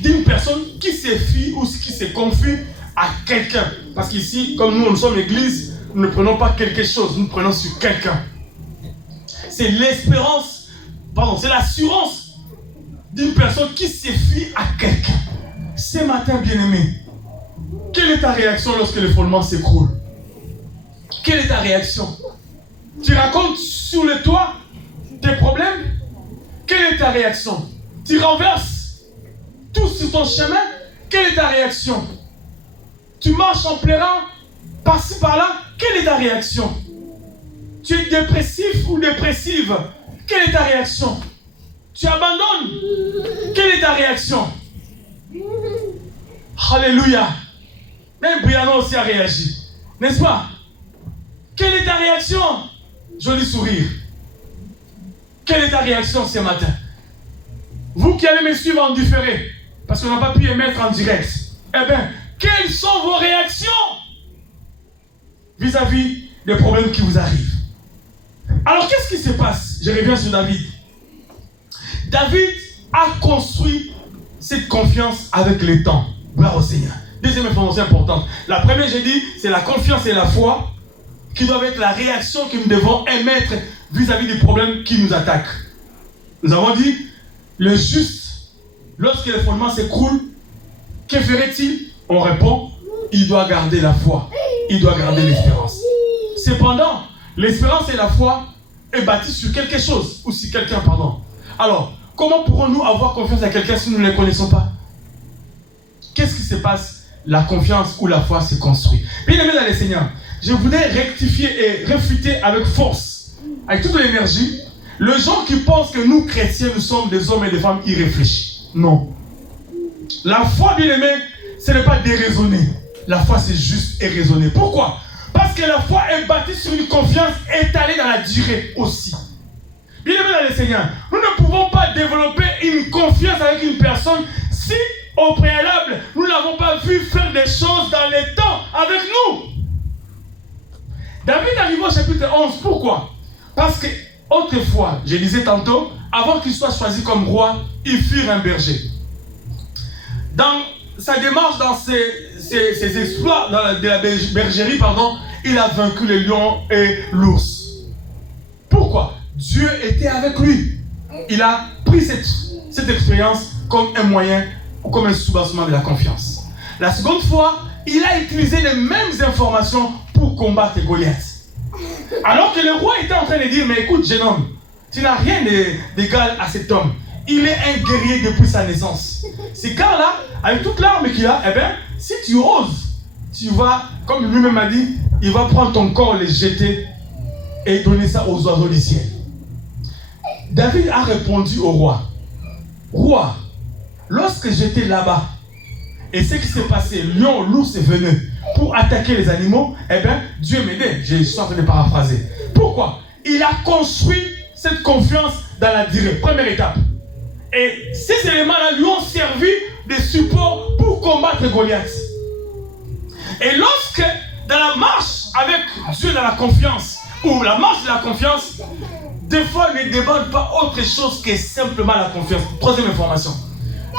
d'une personne qui se fie ou qui se confie à quelqu'un. Parce qu'ici, comme nous sommes l'église, nous ne prenons pas quelque chose, nous prenons sur quelqu'un. C'est l'espérance, c'est l'assurance d'une personne qui se fie à quelqu'un. Ce matin, bien-aimé, quelle est ta réaction lorsque le fondement s'écroule? Quelle est ta réaction? Tu racontes sur le toit tes problèmes? Quelle est ta réaction? Tu renverses tout sur ton chemin? Quelle est ta réaction? Tu marches en pleurant par-ci par-là? Quelle est ta réaction? Tu es dépressif ou dépressive? Quelle est ta réaction? Tu abandonnes? Quelle est ta réaction? Alléluia. Même Brianna aussi a réagi. N'est-ce pas? Quelle est ta réaction? Joli sourire. Quelle est ta réaction ce matin? Vous qui allez me suivre en différé, parce qu'on n'a pas pu émettre en direct, eh bien, quelles sont vos réactions vis-à-vis des problèmes qui vous arrivent? Alors, qu'est-ce qui se passe? Je reviens sur David. David a construit cette confiance avec le temps. Gloire au Seigneur. Deuxième information importante. La première, j'ai dit, c'est la confiance et la foi qui doivent être la réaction que nous devons émettre vis-à-vis des problèmes qui nous attaquent. Nous avons dit, le juste, lorsque le fondement s'écroule, que ferait-il? On répond, il doit garder la foi. Il doit garder l'espérance. Cependant, l'espérance et la foi est bâtie sur quelque chose, ou sur quelqu'un, pardon. Alors, comment pourrons-nous avoir confiance à quelqu'un si nous ne le connaissons pas? Qu'est-ce qui se passe? La confiance ou la foi se construit. Bien aimé dans le Seigneur, je voudrais rectifier et réfuter avec force, avec toute l'énergie, les gens qui pensent que nous, chrétiens, nous sommes des hommes et des femmes irréfléchis. Non. La foi, bien aimé, ce n'est pas déraisonner. La foi, c'est juste et raisonner. Pourquoi? Parce que la foi est bâtie sur une confiance étalée dans la durée aussi. Bien aimé dans le Seigneur, nous ne pouvons pas développer une confiance avec une personne si, au préalable, nous n'avons pas vu faire des choses dans les temps avec nous. David arrive au chapitre 11. Pourquoi? Parce que, autrefois, je disais tantôt, avant qu'il soit choisi comme roi, il fut un berger. Dans sa démarche dans ses exploits de la bergerie, il a vaincu les lions et l'ours. Pourquoi? Dieu était avec lui. Il a pris cette expérience comme un moyen ou comme un soubassement de la confiance. La seconde fois, il a utilisé les mêmes informations pour combattre Goliath. Alors que le roi était en train de dire, mais écoute, jeune homme, tu n'as rien d'égal à cet homme. Il est un guerrier depuis sa naissance. Ce gars-là, avec toute l'arme qu'il a, si tu oses, tu vas, comme lui-même a dit, il va prendre ton corps, le jeter et donner ça aux oiseaux du ciel. David a répondu au roi, roi, lorsque j'étais là-bas, et ce qui s'est passé, lion, l'ours est venu pour attaquer les animaux, Dieu m'aidait. Je suis en train de paraphraser. Pourquoi? Il a construit cette confiance dans la durée. Première étape. Et ces éléments-là lui ont servi de support pour combattre Goliath. Et lorsque, dans la marche avec Dieu dans la confiance, ou la marche de la confiance, des fois ne demande pas autre chose que simplement la confiance. Troisième information.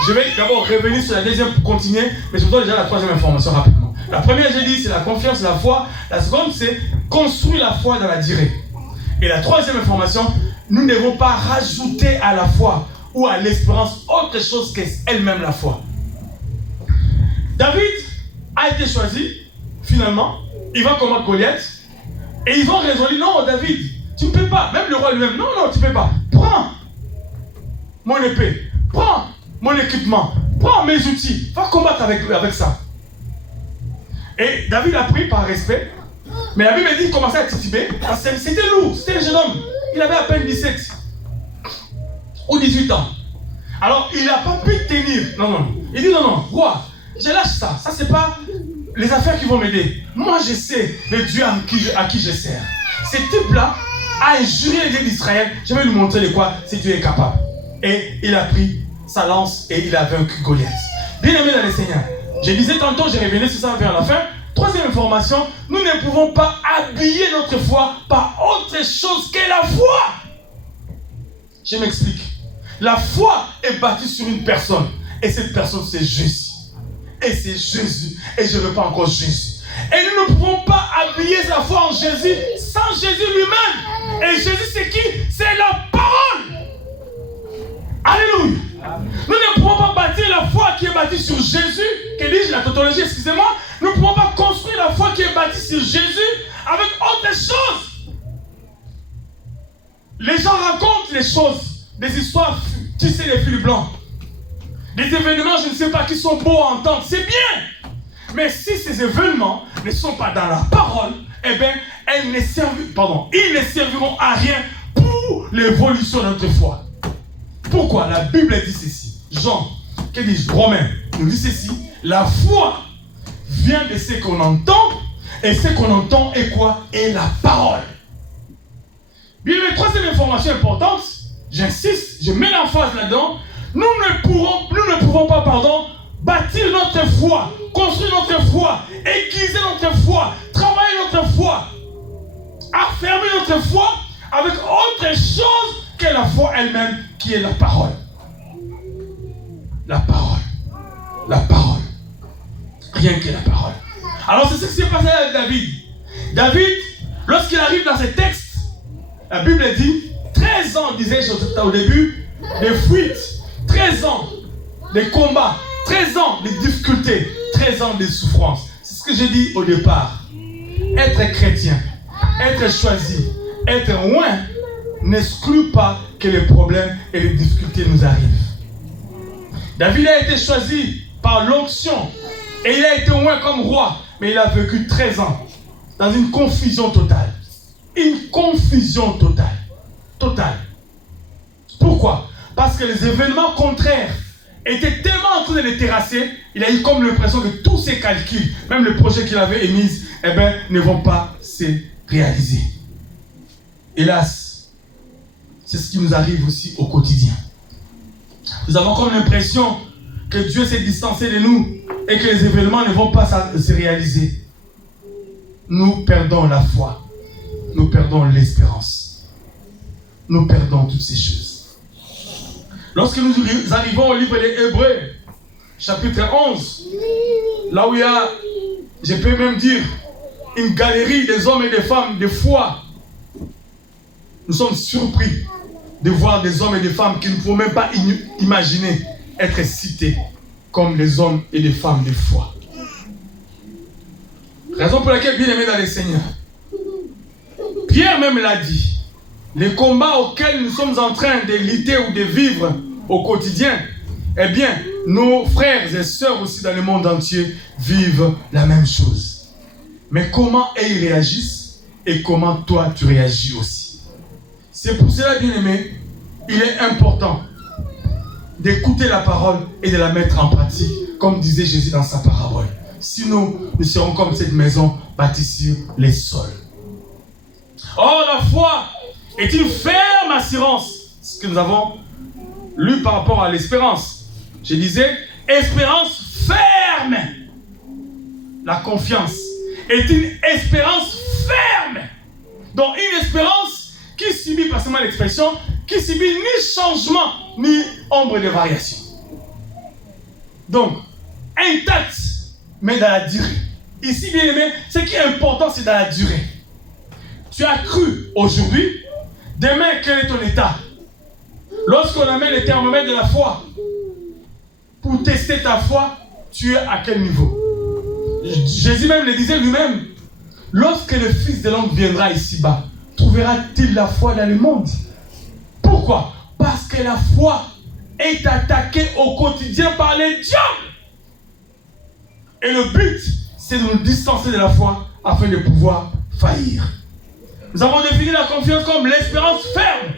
Je vais d'abord revenir sur la deuxième pour continuer, mais je vous donne déjà la troisième information rapidement. La première, j'ai dit, c'est la confiance, la foi. La seconde, c'est construire la foi dans la durée. Et la troisième information, nous ne devons pas rajouter à la foi ou à l'espérance autre chose qu'elle-même la foi. David a été choisi, finalement, il va combattre Goliath, et ils ont résolu, non David, tu ne peux pas, même le roi lui-même, non, tu ne peux pas, prends mon épée, prends mon équipement, prends mes outils, va combattre avec ça. Et David a pris par respect, mais la Bible dit qu'il commençait à tituber, parce que c'était lourd, c'était un jeune homme, il avait à peine 17 ou 18 ans. Alors il n'a pas pu tenir, il dit non, roi, je lâche ça, ça c'est pas les affaires qui vont m'aider. Moi je sais le Dieu à qui je sers. Ce type-là a injurié les dieux d'Israël, je vais lui montrer de quoi ce Dieu est capable. Et il a pris sa lance et il a vaincu Goliath. Bien aimé dans le Seigneur, je disais tantôt, je revenais sur ça vers la fin. Troisième information, nous ne pouvons pas habiller notre foi par autre chose que la foi. Je m'explique. La foi est bâtie sur une personne. Et cette personne, c'est Jésus. Et c'est Jésus. Et je ne veux pas encore Jésus. Et nous ne pouvons pas habiller la foi en Jésus sans Jésus lui-même. Et Jésus, c'est qui? C'est la parole. Alléluia. Nous ne pouvons pas bâtir la foi qui est bâtie sur Jésus. Que dis-je, la tautologie, excusez-moi. Nous ne pouvons pas construire la foi qui est bâtie sur Jésus avec autre chose. Les gens racontent les choses, des histoires tissées les fils blancs. Des événements, je ne sais pas, qui sont beaux à entendre. C'est bien. Mais si ces événements ne sont pas dans la parole, ils ne serviront à rien pour l'évolution de notre foi. Pourquoi? La Bible dit ceci. Jean, que dit Romains, nous dit ceci. La foi vient de ce qu'on entend, et ce qu'on entend est quoi? Est la parole. Bien, la troisième information importante, j'insiste, je mets l'emphase là-dedans, nous ne pouvons pas, bâtir notre foi, construire notre foi, aiguiser notre foi, travailler notre foi, affermir notre foi avec autre chose que la foi elle-même, qui est la parole. La parole. La parole. Rien que la parole. Alors c'est ce qui s'est passé avec David. David, lorsqu'il arrive dans ces textes, la Bible dit, 13 ans, disais-je au début, de fuites, 13 ans de combats, 13 ans de difficultés, 13 ans de souffrances. C'est ce que j'ai dit au départ. Être chrétien, être choisi, être loin, n'exclut pas que les problèmes et les difficultés nous arrivent. David a été choisi par l'onction et il a été loin comme roi, mais il a vécu 13 ans dans une confusion totale. Une confusion totale. Totale. Pourquoi? Parce que les événements contraires étaient tellement en train de les terrasser, il a eu comme l'impression que tous ses calculs, même les projets qu'il avait émis, ne vont pas se réaliser. Hélas, c'est ce qui nous arrive aussi au quotidien. Nous avons comme l'impression que Dieu s'est distancé de nous et que les événements ne vont pas se réaliser. Nous perdons la foi. Nous perdons l'espérance. Nous perdons toutes ces choses. Lorsque nous arrivons au livre des Hébreux, chapitre 11, là où il y a, je peux même dire, une galerie des hommes et des femmes de foi. Nous sommes surpris de voir des hommes et des femmes qui ne pouvons même pas imaginer être cités comme des hommes et des femmes de foi. Raison pour laquelle, bien aimé dans les Seigneurs, Pierre même l'a dit, les combats auxquels nous sommes en train de lutter ou de vivre au quotidien, eh bien, nos frères et sœurs aussi dans le monde entier vivent la même chose. Mais comment ils réagissent et comment toi tu réagis aussi. C'est pour cela, bien aimé, il est important d'écouter la parole et de la mettre en pratique, comme disait Jésus dans sa parabole. Sinon, nous serons comme cette maison bâtie sur les sols. Or, la foi est une ferme assurance. Ce que nous avons lu par rapport à l'espérance. Je disais, espérance ferme. La confiance est une espérance ferme. Donc, une espérance qui subit, pas seulement l'expression, qui subit ni changement, ni ombre de variation. Donc, intacte, mais dans la durée. Ici, bien aimé, ce qui est important, c'est dans la durée. Tu as cru aujourd'hui, demain, quel est ton état? Lorsqu'on amène le thermomètre de la foi, pour tester ta foi, tu es à quel niveau? Jésus même le disait lui-même, lorsque le Fils de l'homme viendra ici-bas, trouvera-t-il la foi dans le monde? Pourquoi? Parce que la foi est attaquée au quotidien par les diables. Et le but, c'est de nous distancer de la foi afin de pouvoir faillir. Nous avons défini la confiance comme l'espérance ferme.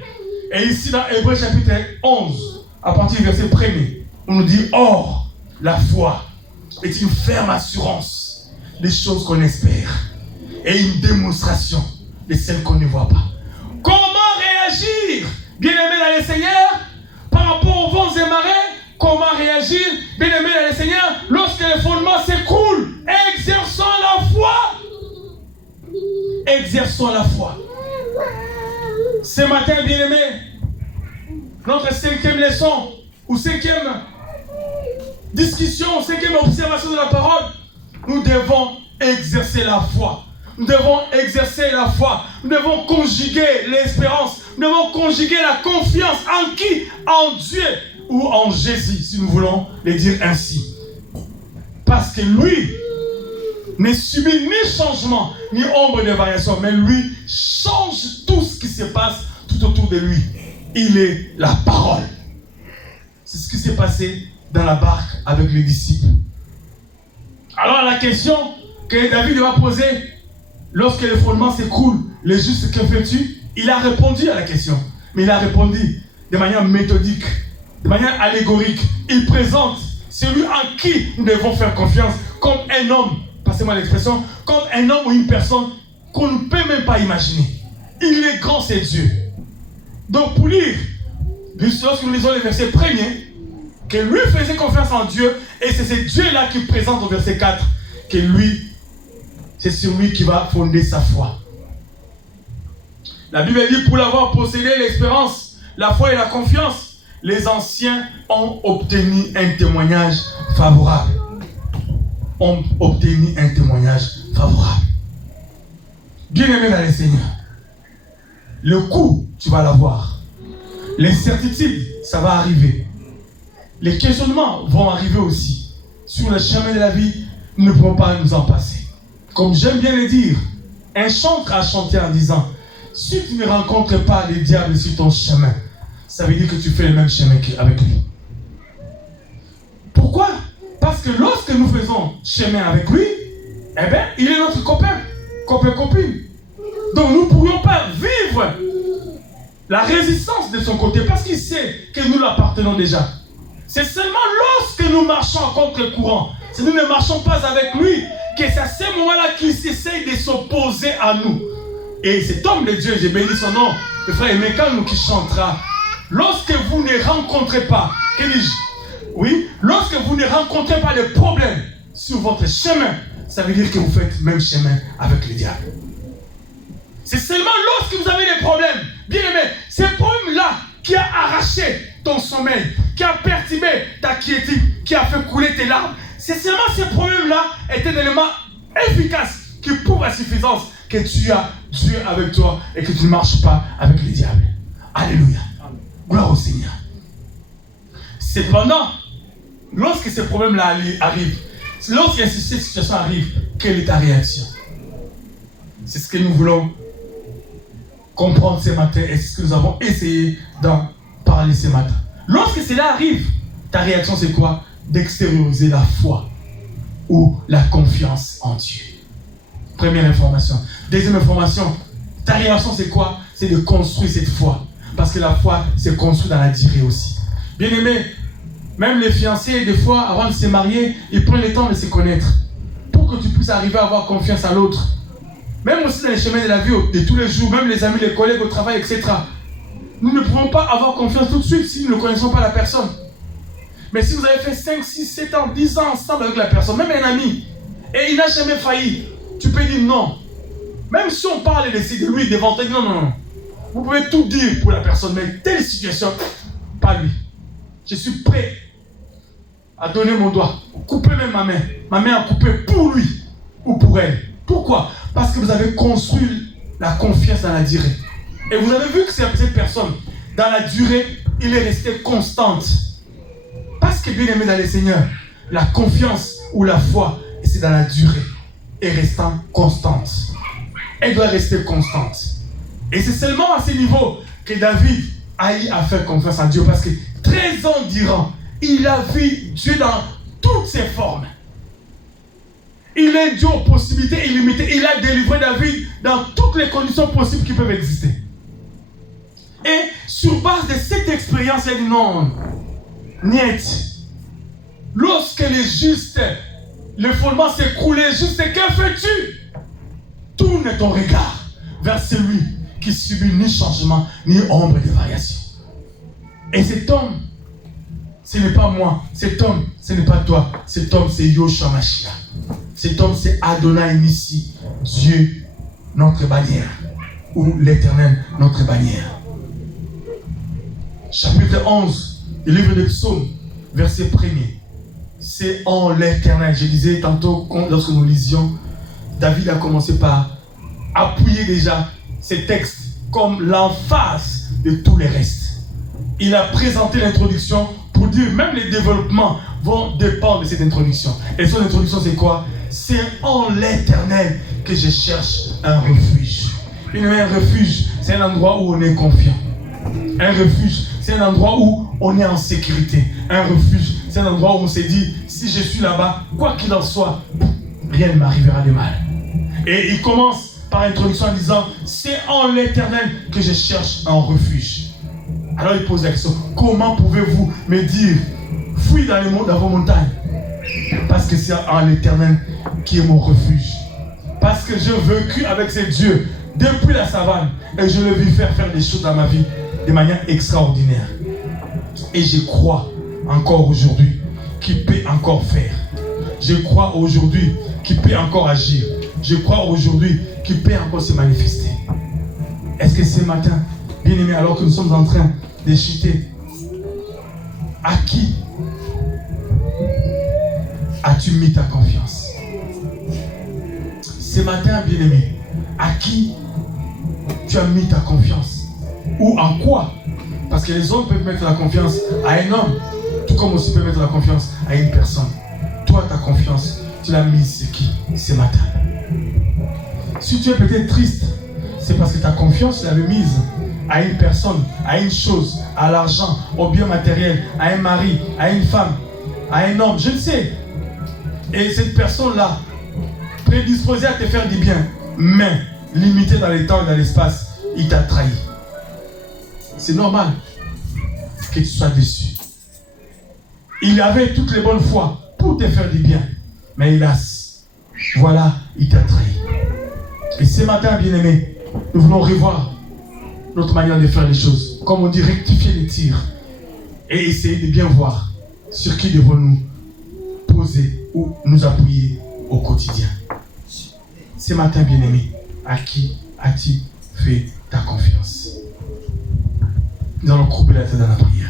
Et ici, dans Hébreux chapitre 11, à partir du verset 1er, on nous dit, or, la foi est une ferme assurance des choses qu'on espère et une démonstration de celles qu'on ne voit pas. Comment réagir, bien-aimé dans le Seigneur, par rapport aux vents et marées? Comment réagir, bien-aimé dans le Seigneur, lorsque les fondements s'écroulent? Exerçons la foi. Exerçons la foi. Ce matin, bien-aimé, notre 5e leçon, ou 5e discussion, 5e observation de la parole, nous devons exercer la foi. Nous devons exercer la foi. Nous devons conjuguer l'espérance. Nous devons conjuguer la confiance en qui? En Dieu ou en Jésus, si nous voulons le dire ainsi. Parce que lui ne subit ni changement, ni ombre de variation, mais lui change tout ce qui se passe tout autour de lui. Il est la parole. C'est ce qui s'est passé dans la barque avec les disciples. Alors la question que David va poser, lorsque les fondements s'écroulent, le juste, que fais-tu? Il a répondu à la question, mais il a répondu de manière méthodique, de manière allégorique. Il présente celui en qui nous devons faire confiance comme un homme, passez-moi l'expression, comme un homme ou une personne qu'on ne peut même pas imaginer. Il est grand, c'est Dieu. Donc pour lire, lorsque nous lisons les versets premiers, que lui faisait confiance en Dieu, et c'est ce Dieu-là qui présente au verset 4, que lui, c'est sur lui qui va fonder sa foi. La Bible dit, pour l'avoir possédé, l'espérance, la foi et la confiance, les anciens ont obtenu un témoignage favorable. Ont obtenu un témoignage favorable. Bien-aimé dans le Seigneur, le coup, tu vas l'avoir. Les certitudes, ça va arriver. Les questionnements vont arriver aussi. Sur le chemin de la vie, nous ne pouvons pas nous en passer. Comme j'aime bien le dire, un chanteur a chanté en disant, si tu ne rencontres pas le diable sur ton chemin, ça veut dire que tu fais le même chemin qu'avec lui. Pourquoi? Parce que lorsque nous faisons chemin avec lui, eh bien, il est notre copain, copine. Donc nous ne pourrions pas vivre la résistance de son côté parce qu'il sait que nous l'appartenons déjà. C'est seulement lorsque nous marchons en contre-courant, si nous ne marchons pas avec lui, que c'est à ce moment-là qu'il essaye de s'opposer à nous. Et cet homme de Dieu, j'ai béni son nom, le frère Emekanou qui chantera. Lorsque vous ne rencontrez pas, que dis-je? Oui, lorsque vous ne rencontrez pas de problème sur votre chemin, ça veut dire que vous faites le même chemin avec le diable. C'est seulement lorsque vous avez des problèmes, bien aimé, ces problèmes-là qui a arraché ton sommeil, qui a perturbé ta quiétude, qui qui a fait couler tes larmes. C'est seulement ces problèmes-là étaient un élément efficace qui prouve à suffisance que tu as Dieu avec toi et que tu ne marches pas avec le diable. Alléluia. Gloire au Seigneur. Cependant, lorsque ces problèmes-là arrivent, lorsque cette situation arrive, quelle est ta réaction? C'est ce que nous voulons comprendre ce matin et c'est ce que nous avons essayé d'en parler ce matin. Lorsque cela arrive, ta réaction c'est quoi? D'extérioriser la foi ou la confiance en Dieu. Première information. Deuxième information, ta réaction c'est quoi? C'est de construire cette foi. Parce que la foi c'est construit dans la durée aussi. Bien aimé, même les fiancés, des fois, avant de se marier, ils prennent le temps de se connaître. Pour que tu puisses arriver à avoir confiance à l'autre. Même aussi dans les chemins de la vie, de tous les jours, même les amis, les collègues au travail, etc. Nous ne pouvons pas avoir confiance tout de suite si nous ne connaissons pas la personne. Mais si vous avez fait 5, 6, 7 ans, 10 ans ensemble avec la personne, même un ami, et il n'a jamais failli, tu peux dire non. Même si on parle de lui devant toi, non. Vous pouvez tout dire pour la personne, mais telle situation, pas lui. Je suis prêt à donner mon doigt, couper même ma main. Ma main à couper pour lui ou pour elle. Pourquoi? Parce que vous avez construit la confiance dans la durée. Et vous avez vu que cette personne, dans la durée, il est resté constante. Parce que bien aimé dans le Seigneur, la confiance ou la foi, c'est dans la durée et restant constante. Elle doit rester constante. Et c'est seulement à ce niveau que David a eu à faire confiance en Dieu. Parce que 13 ans durant, il a vu Dieu dans toutes ses formes. Il est Dieu aux possibilités illimitées. Il a délivré David dans toutes les conditions possibles qui peuvent exister. Et sur base de cette expérience, il a dit non, niet. Lorsque les justes, le fondement s'écroule, les justes, que fais-tu? Tourne ton regard vers celui qui subit ni changement, ni ombre de variation. Et cet homme, ce n'est pas moi. Cet homme, ce n'est pas toi. Cet homme, c'est Yoshua Mashiach. Cet homme, c'est Adonai Nissi, Dieu, notre bannière, ou l'Éternel, notre bannière. Chapitre 11 du livre de Psaumes, verset 1er. C'est en l'Éternel. Je disais tantôt, lorsque nous lisions, David a commencé par appuyer déjà ces textes comme l'emphase de tous les restes. Il a présenté l'introduction pour dire même les développements vont dépendre de cette introduction. Et son introduction c'est quoi? C'est en l'Éternel que je cherche un refuge. Un refuge, c'est un endroit où on est confiant. Un refuge, c'est un endroit où on est en sécurité. Un refuge, c'est un endroit où on s'est dit, si je suis là-bas, quoi qu'il en soit, rien ne m'arrivera de mal. Et il commence par l'introduction en disant, c'est en l'Éternel que je cherche un refuge. Alors il pose la question, comment pouvez-vous me dire, fuis dans vos montagnes? Parce que c'est en l'Éternel qui est mon refuge. Parce que j'ai vécu avec ces dieux depuis la savane et je l'ai vu faire des choses dans ma vie de manière extraordinaire. Et je crois encore aujourd'hui qu'il peut encore faire. Je crois aujourd'hui qu'il peut encore agir. Je crois aujourd'hui qu'il peut encore se manifester. Est-ce que ce matin, bien aimé, alors que nous sommes en train de chuter, à qui as-tu mis ta confiance? Ce matin, bien aimé, à qui tu as mis ta confiance? Ou en quoi? Parce que les hommes peuvent mettre la confiance à un homme, tout comme aussi peuvent mettre la confiance à une personne. Toi, ta confiance, tu l'as mise sur qui ce matin? Si tu es peut-être triste, c'est parce que ta confiance, tu l'avais mise à une personne, à une chose, à l'argent, au bien matériel, à un mari, à une femme, à un homme, je ne sais. Et cette personne-là, prédisposée à te faire du bien, mais limitée dans le temps et dans l'espace, il t'a trahi. C'est normal que tu sois déçu. Il avait toutes les bonnes foi pour te faire du bien, mais hélas, voilà, il t'a trahi. Et ce matin, bien-aimé, nous voulons revoir notre manière de faire les choses. Comme on dit, rectifier les tirs et essayer de bien voir sur qui devons-nous poser ou nous appuyer au quotidien. Ce matin, bien-aimé, à qui as-tu fait ta confiance? Nous allons couper la tête dans la prière.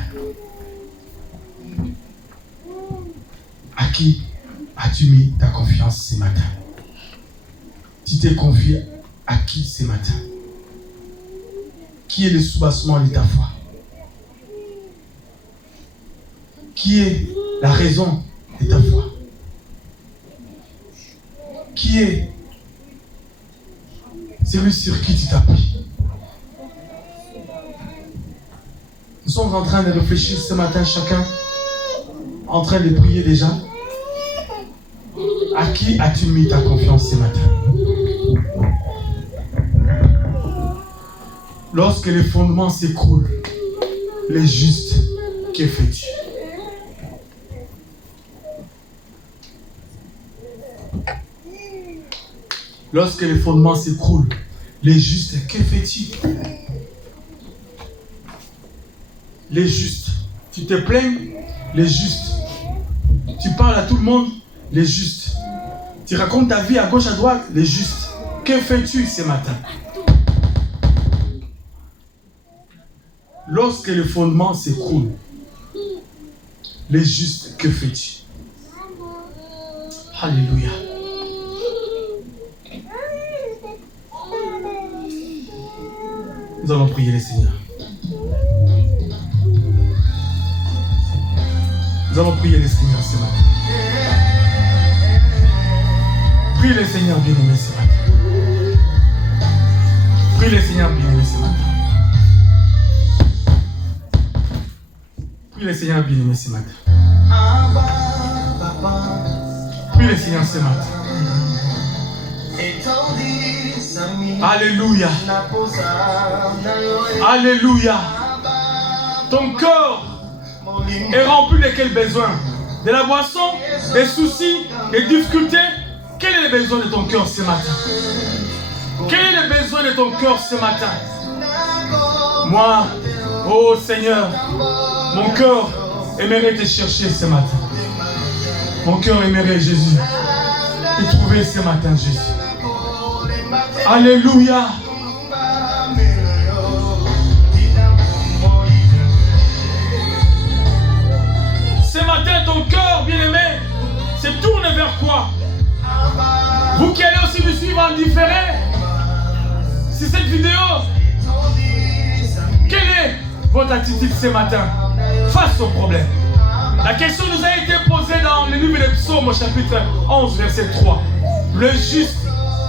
qui as-tu mis ta confiance ce matin? Tu t'es confié à qui ce matin? Qui est le soubassement de ta foi? Qui est la raison de ta foi? Qui est celui sur qui tu t'appuies? Nous sommes en train de réfléchir ce matin, chacun en train de prier déjà. À qui as-tu mis ta confiance ce matin? Lorsque les fondements s'écroulent, les justes, que fais-tu? Lorsque les fondements s'écroulent, les justes, que fais-tu? Les justes, tu te plains, les justes. Tu parles à tout le monde, les justes. Tu racontes ta vie à gauche, à droite, les justes. Que fais-tu ce matin? Lorsque les fondements s'écroulent, les justes, que fais-tu? Alléluia. Nous allons prier le Seigneur. Nous allons prier le Seigneur ce matin. Prie le Seigneur bien-aimé ce matin. Prie le Seigneur bien-aimé ce matin. Prie le Seigneur bien-aimé ce matin. Prie le Seigneur ce matin. Alléluia. Alléluia. Ton corps est rempli de quel besoin? De la boisson, des soucis, des difficultés. Quel est le besoin de ton cœur ce matin? Quel est le besoin de ton cœur ce matin? Moi, oh Seigneur, mon cœur aimerait te chercher ce matin. Mon cœur aimerait, Jésus, te trouver ce matin, Jésus. Alléluia. Ce matin, ton cœur, bien-aimé, se tourne vers quoi? Vous qui allez aussi me suivre en différé, si cette vidéo, quelle est votre attitude ce matin face au problème? La question nous a été posée dans le livre des Psaumes au chapitre 11, verset 3. Le juste,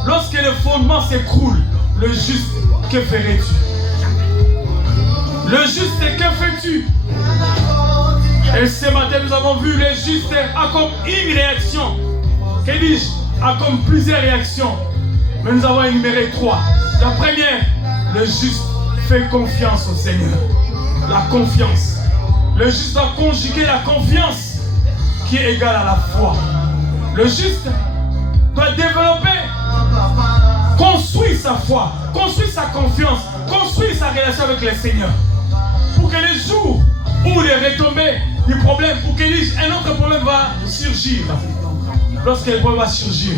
lorsque le fondement s'écroule, le juste, que ferais-tu? Le juste, que fais-tu? Et ce matin, nous avons vu le juste a comme une réaction. Que dis-je? A comme plusieurs réactions. Mais nous avons énuméré 3. La première, le juste fait confiance au Seigneur. La confiance. Le juste doit conjuguer la confiance qui est égale à la foi. Le juste doit développer, construire sa foi, construire sa confiance, construire sa relation avec le Seigneur. Pour que les jours où les retombées du problème, pour qu'un autre problème va surgir, lorsque le problème va surgir,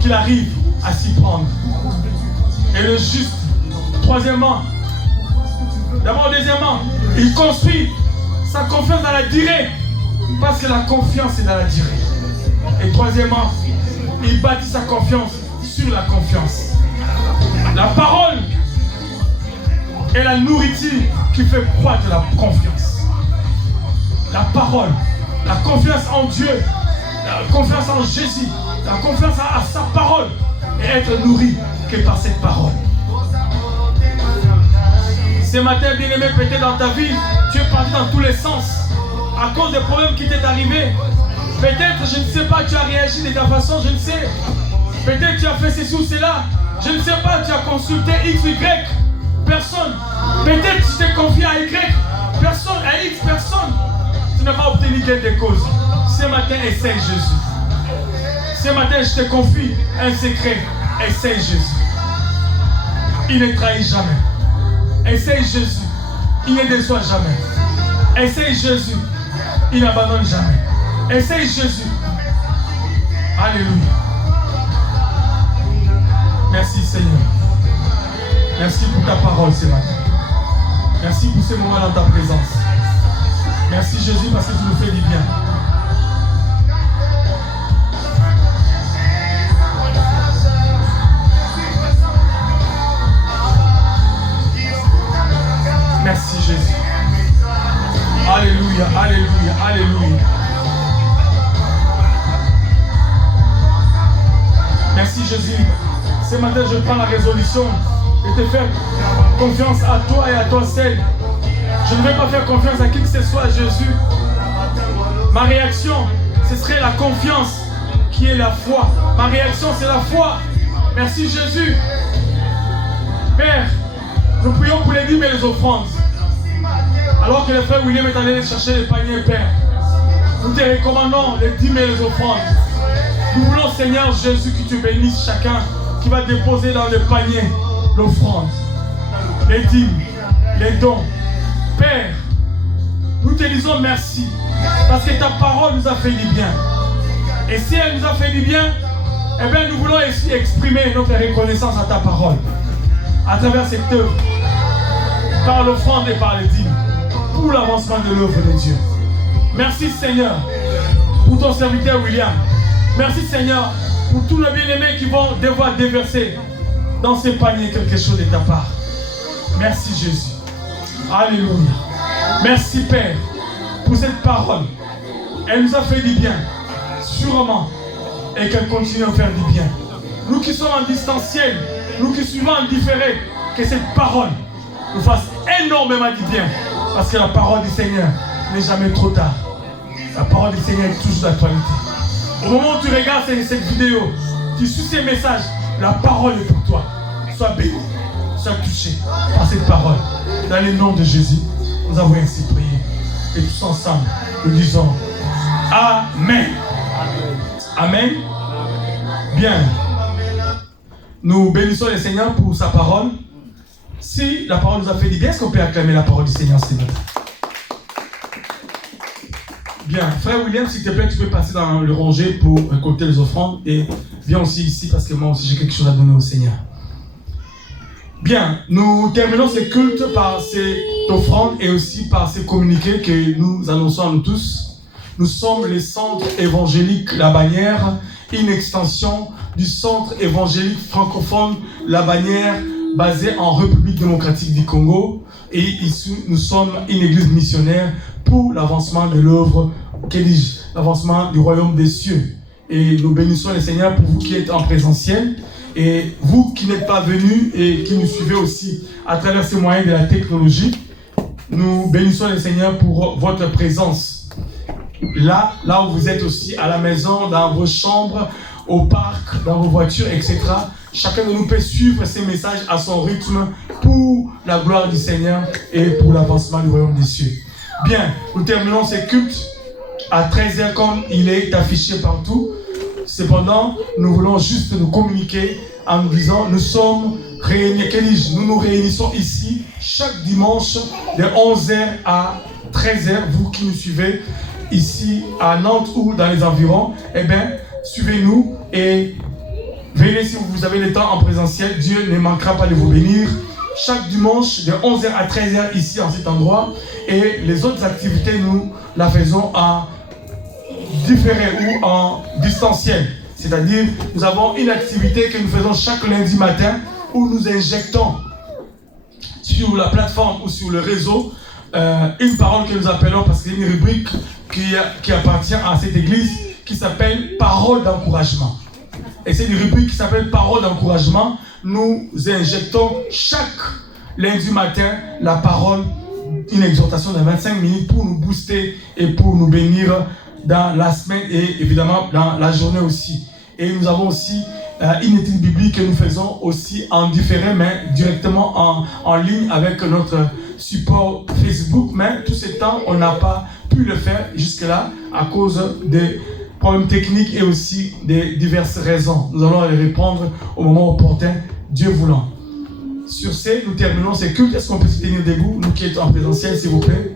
qu'il arrive à s'y prendre. Et le juste, troisièmement, deuxièmement, il construit sa confiance dans la durée, parce que la confiance est dans la durée. Et troisièmement, il bâtit sa confiance sur la confiance. La parole est la nourriture qui fait croître la confiance. La parole, la confiance en Dieu, la confiance en Jésus, la confiance à sa parole et être nourri que par cette parole. Ce matin, bien-aimé, peut-être dans ta vie, tu es parti dans tous les sens à cause des problèmes qui t'est arrivé. Peut-être, je ne sais pas, tu as réagi de ta façon, je ne sais. Peut-être tu as fait ceci ou cela. Je ne sais pas, tu as consulté X ou Y. Personne. Peut-être tu t'es confié à Y. Personne, à X personne. Tu n'as pas obtenu gain de cause. Ce matin, essaye Jésus. Ce matin, je te confie un secret. Essaye Jésus. Il ne trahit jamais. Essaye Jésus. Il ne déçoit jamais. Essaye Jésus. Il n'abandonne jamais. Essaye Jésus. Alléluia. Merci Seigneur. Merci pour ta parole ce matin. Merci pour ce moment dans ta présence. Merci Jésus parce que tu nous fais du bien. Merci Jésus. Alléluia, alléluia, alléluia. Merci Jésus. Ce matin, je prends la résolution de te faire confiance à toi et à toi seul. Je ne vais pas faire confiance à qui que ce soit, Jésus. Ma réaction, ce serait la confiance qui est la foi. Ma réaction, c'est la foi. Merci Jésus. Père, nous prions pour les dîmes et les offrandes. Alors que le frère William est allé chercher les paniers, Père, nous te recommandons les dîmes et les offrandes. Nous voulons, Seigneur Jésus, que tu bénisses chacun qui va déposer dans le panier l'offrande, les dîmes, les dons. Père, nous te disons merci parce que ta parole nous a fait du bien. Et si elle nous a fait du bien, eh bien nous voulons aussi exprimer notre reconnaissance à ta parole à travers cette œuvre, par l'offrande et par les dîmes, pour l'avancement de l'œuvre de Dieu. Merci Seigneur pour ton serviteur William. Merci Seigneur pour tous les bien-aimés qui vont devoir déverser dans ces paniers quelque chose de ta part. Merci Jésus. Alléluia. Merci Père pour cette parole. Elle nous a fait du bien, sûrement, et qu'elle continue à faire du bien. Nous qui sommes en distanciel, nous qui suivons en différé, que cette parole nous fasse énormément du bien. Parce que la parole du Seigneur n'est jamais trop tard. La parole du Seigneur est toujours d'actualité. Au moment où tu regardes cette vidéo, tu suis ces messages, la parole est pour toi. Sois béni, sois touché par cette parole. Dans le nom de Jésus, nous avons ainsi prié. Et tous ensemble, nous disons Amen. Amen. Bien. Nous bénissons le Seigneur pour sa parole. Si la parole nous a fait du bien, est-ce qu'on peut acclamer la parole du Seigneur ce matin? Bien, frère William, s'il te plaît, tu peux passer dans le rangé pour récolter les offrandes et viens aussi ici parce que moi aussi j'ai quelque chose à donner au Seigneur. Bien, nous terminons ce culte par cette offrande et aussi par ces communiqués que nous annonçons à nous tous. Nous sommes les centres évangéliques La Bannière, une extension du centre évangélique francophone La Bannière, basé en République démocratique du Congo. Et ici, nous sommes une église missionnaire pour l'avancement de l'œuvre, l'avancement du royaume des cieux. Et nous bénissons le Seigneur pour vous qui êtes en présentiel et vous qui n'êtes pas venus et qui nous suivez aussi à travers ces moyens de la technologie. Nous bénissons le Seigneur pour votre présence. Là où vous êtes aussi, à la maison, dans vos chambres, au parc, dans vos voitures, etc. Chacun de nous peut suivre ces messages à son rythme pour la gloire du Seigneur et pour l'avancement du royaume des cieux. Bien, nous terminons ces cultes à 13h comme il est affiché partout. Cependant, nous voulons juste nous communiquer en nous disant, nous sommes réunis, nous nous réunissons ici chaque dimanche de 11h à 13h. Vous qui nous suivez ici à Nantes ou dans les environs, eh bien, suivez-nous et venez si vous avez le temps en présentiel. Dieu ne manquera pas de vous bénir. Chaque dimanche de 11h à 13h ici en cet endroit. Et les autres activités, nous la faisons en différé ou en distanciel. C'est-à-dire, nous avons une activité que nous faisons chaque lundi matin où nous injectons sur la plateforme ou sur le réseau une parole que nous appelons, parce que c'est une rubrique qui appartient à cette église, qui s'appelle Parole d'encouragement. Et c'est une rubrique qui s'appelle Parole d'encouragement. Nous injectons chaque lundi matin la parole, une exhortation de 25 minutes pour nous booster et pour nous bénir dans la semaine et évidemment dans la journée aussi. Et nous avons aussi une étude biblique que nous faisons aussi en différé, mais directement en ligne avec notre support Facebook. Mais tout ce temps, on n'a pas pu le faire jusque-là à cause des problèmes techniques et aussi des diverses raisons. Nous allons les répondre au moment opportun, Dieu voulant. Sur ce, nous terminons ces cultes. Est-ce qu'on peut se tenir debout, nous qui sommes en présentiel, s'il vous plaît?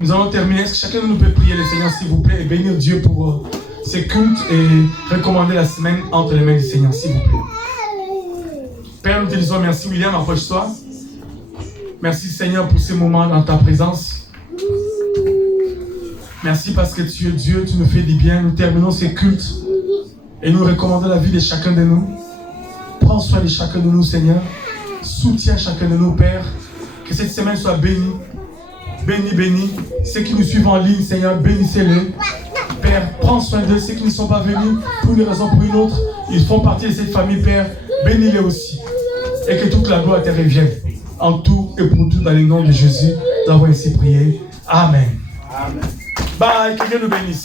Nous allons terminer. Est-ce que chacun de nous peut prier le Seigneur, s'il vous plaît, et bénir Dieu pour ces cultes et recommander la semaine entre les mains du Seigneur, s'il vous plaît. Père, nous te disons merci. William, approche-toi. Merci Seigneur pour ces moments dans ta présence. Merci parce que tu es Dieu, tu nous fais du bien. Nous terminons ces cultes et nous recommandons la vie de chacun de nous. Prends soin de chacun de nous, Seigneur. Soutiens chacun de nous, Père. Que cette semaine soit bénie. Bénis, bénis. Ceux qui nous suivent en ligne, Seigneur, bénissez-les. Père, prends soin d'eux. Ceux qui ne sont pas venus pour une raison ou pour une autre, ils font partie de cette famille, Père. Bénis-les aussi. Et que toute la gloire te revienne. En tout et pour tout, dans le nom de Jésus, nous avons ainsi prié. Amen. Amen. Bye, que Dieu nous bénisse.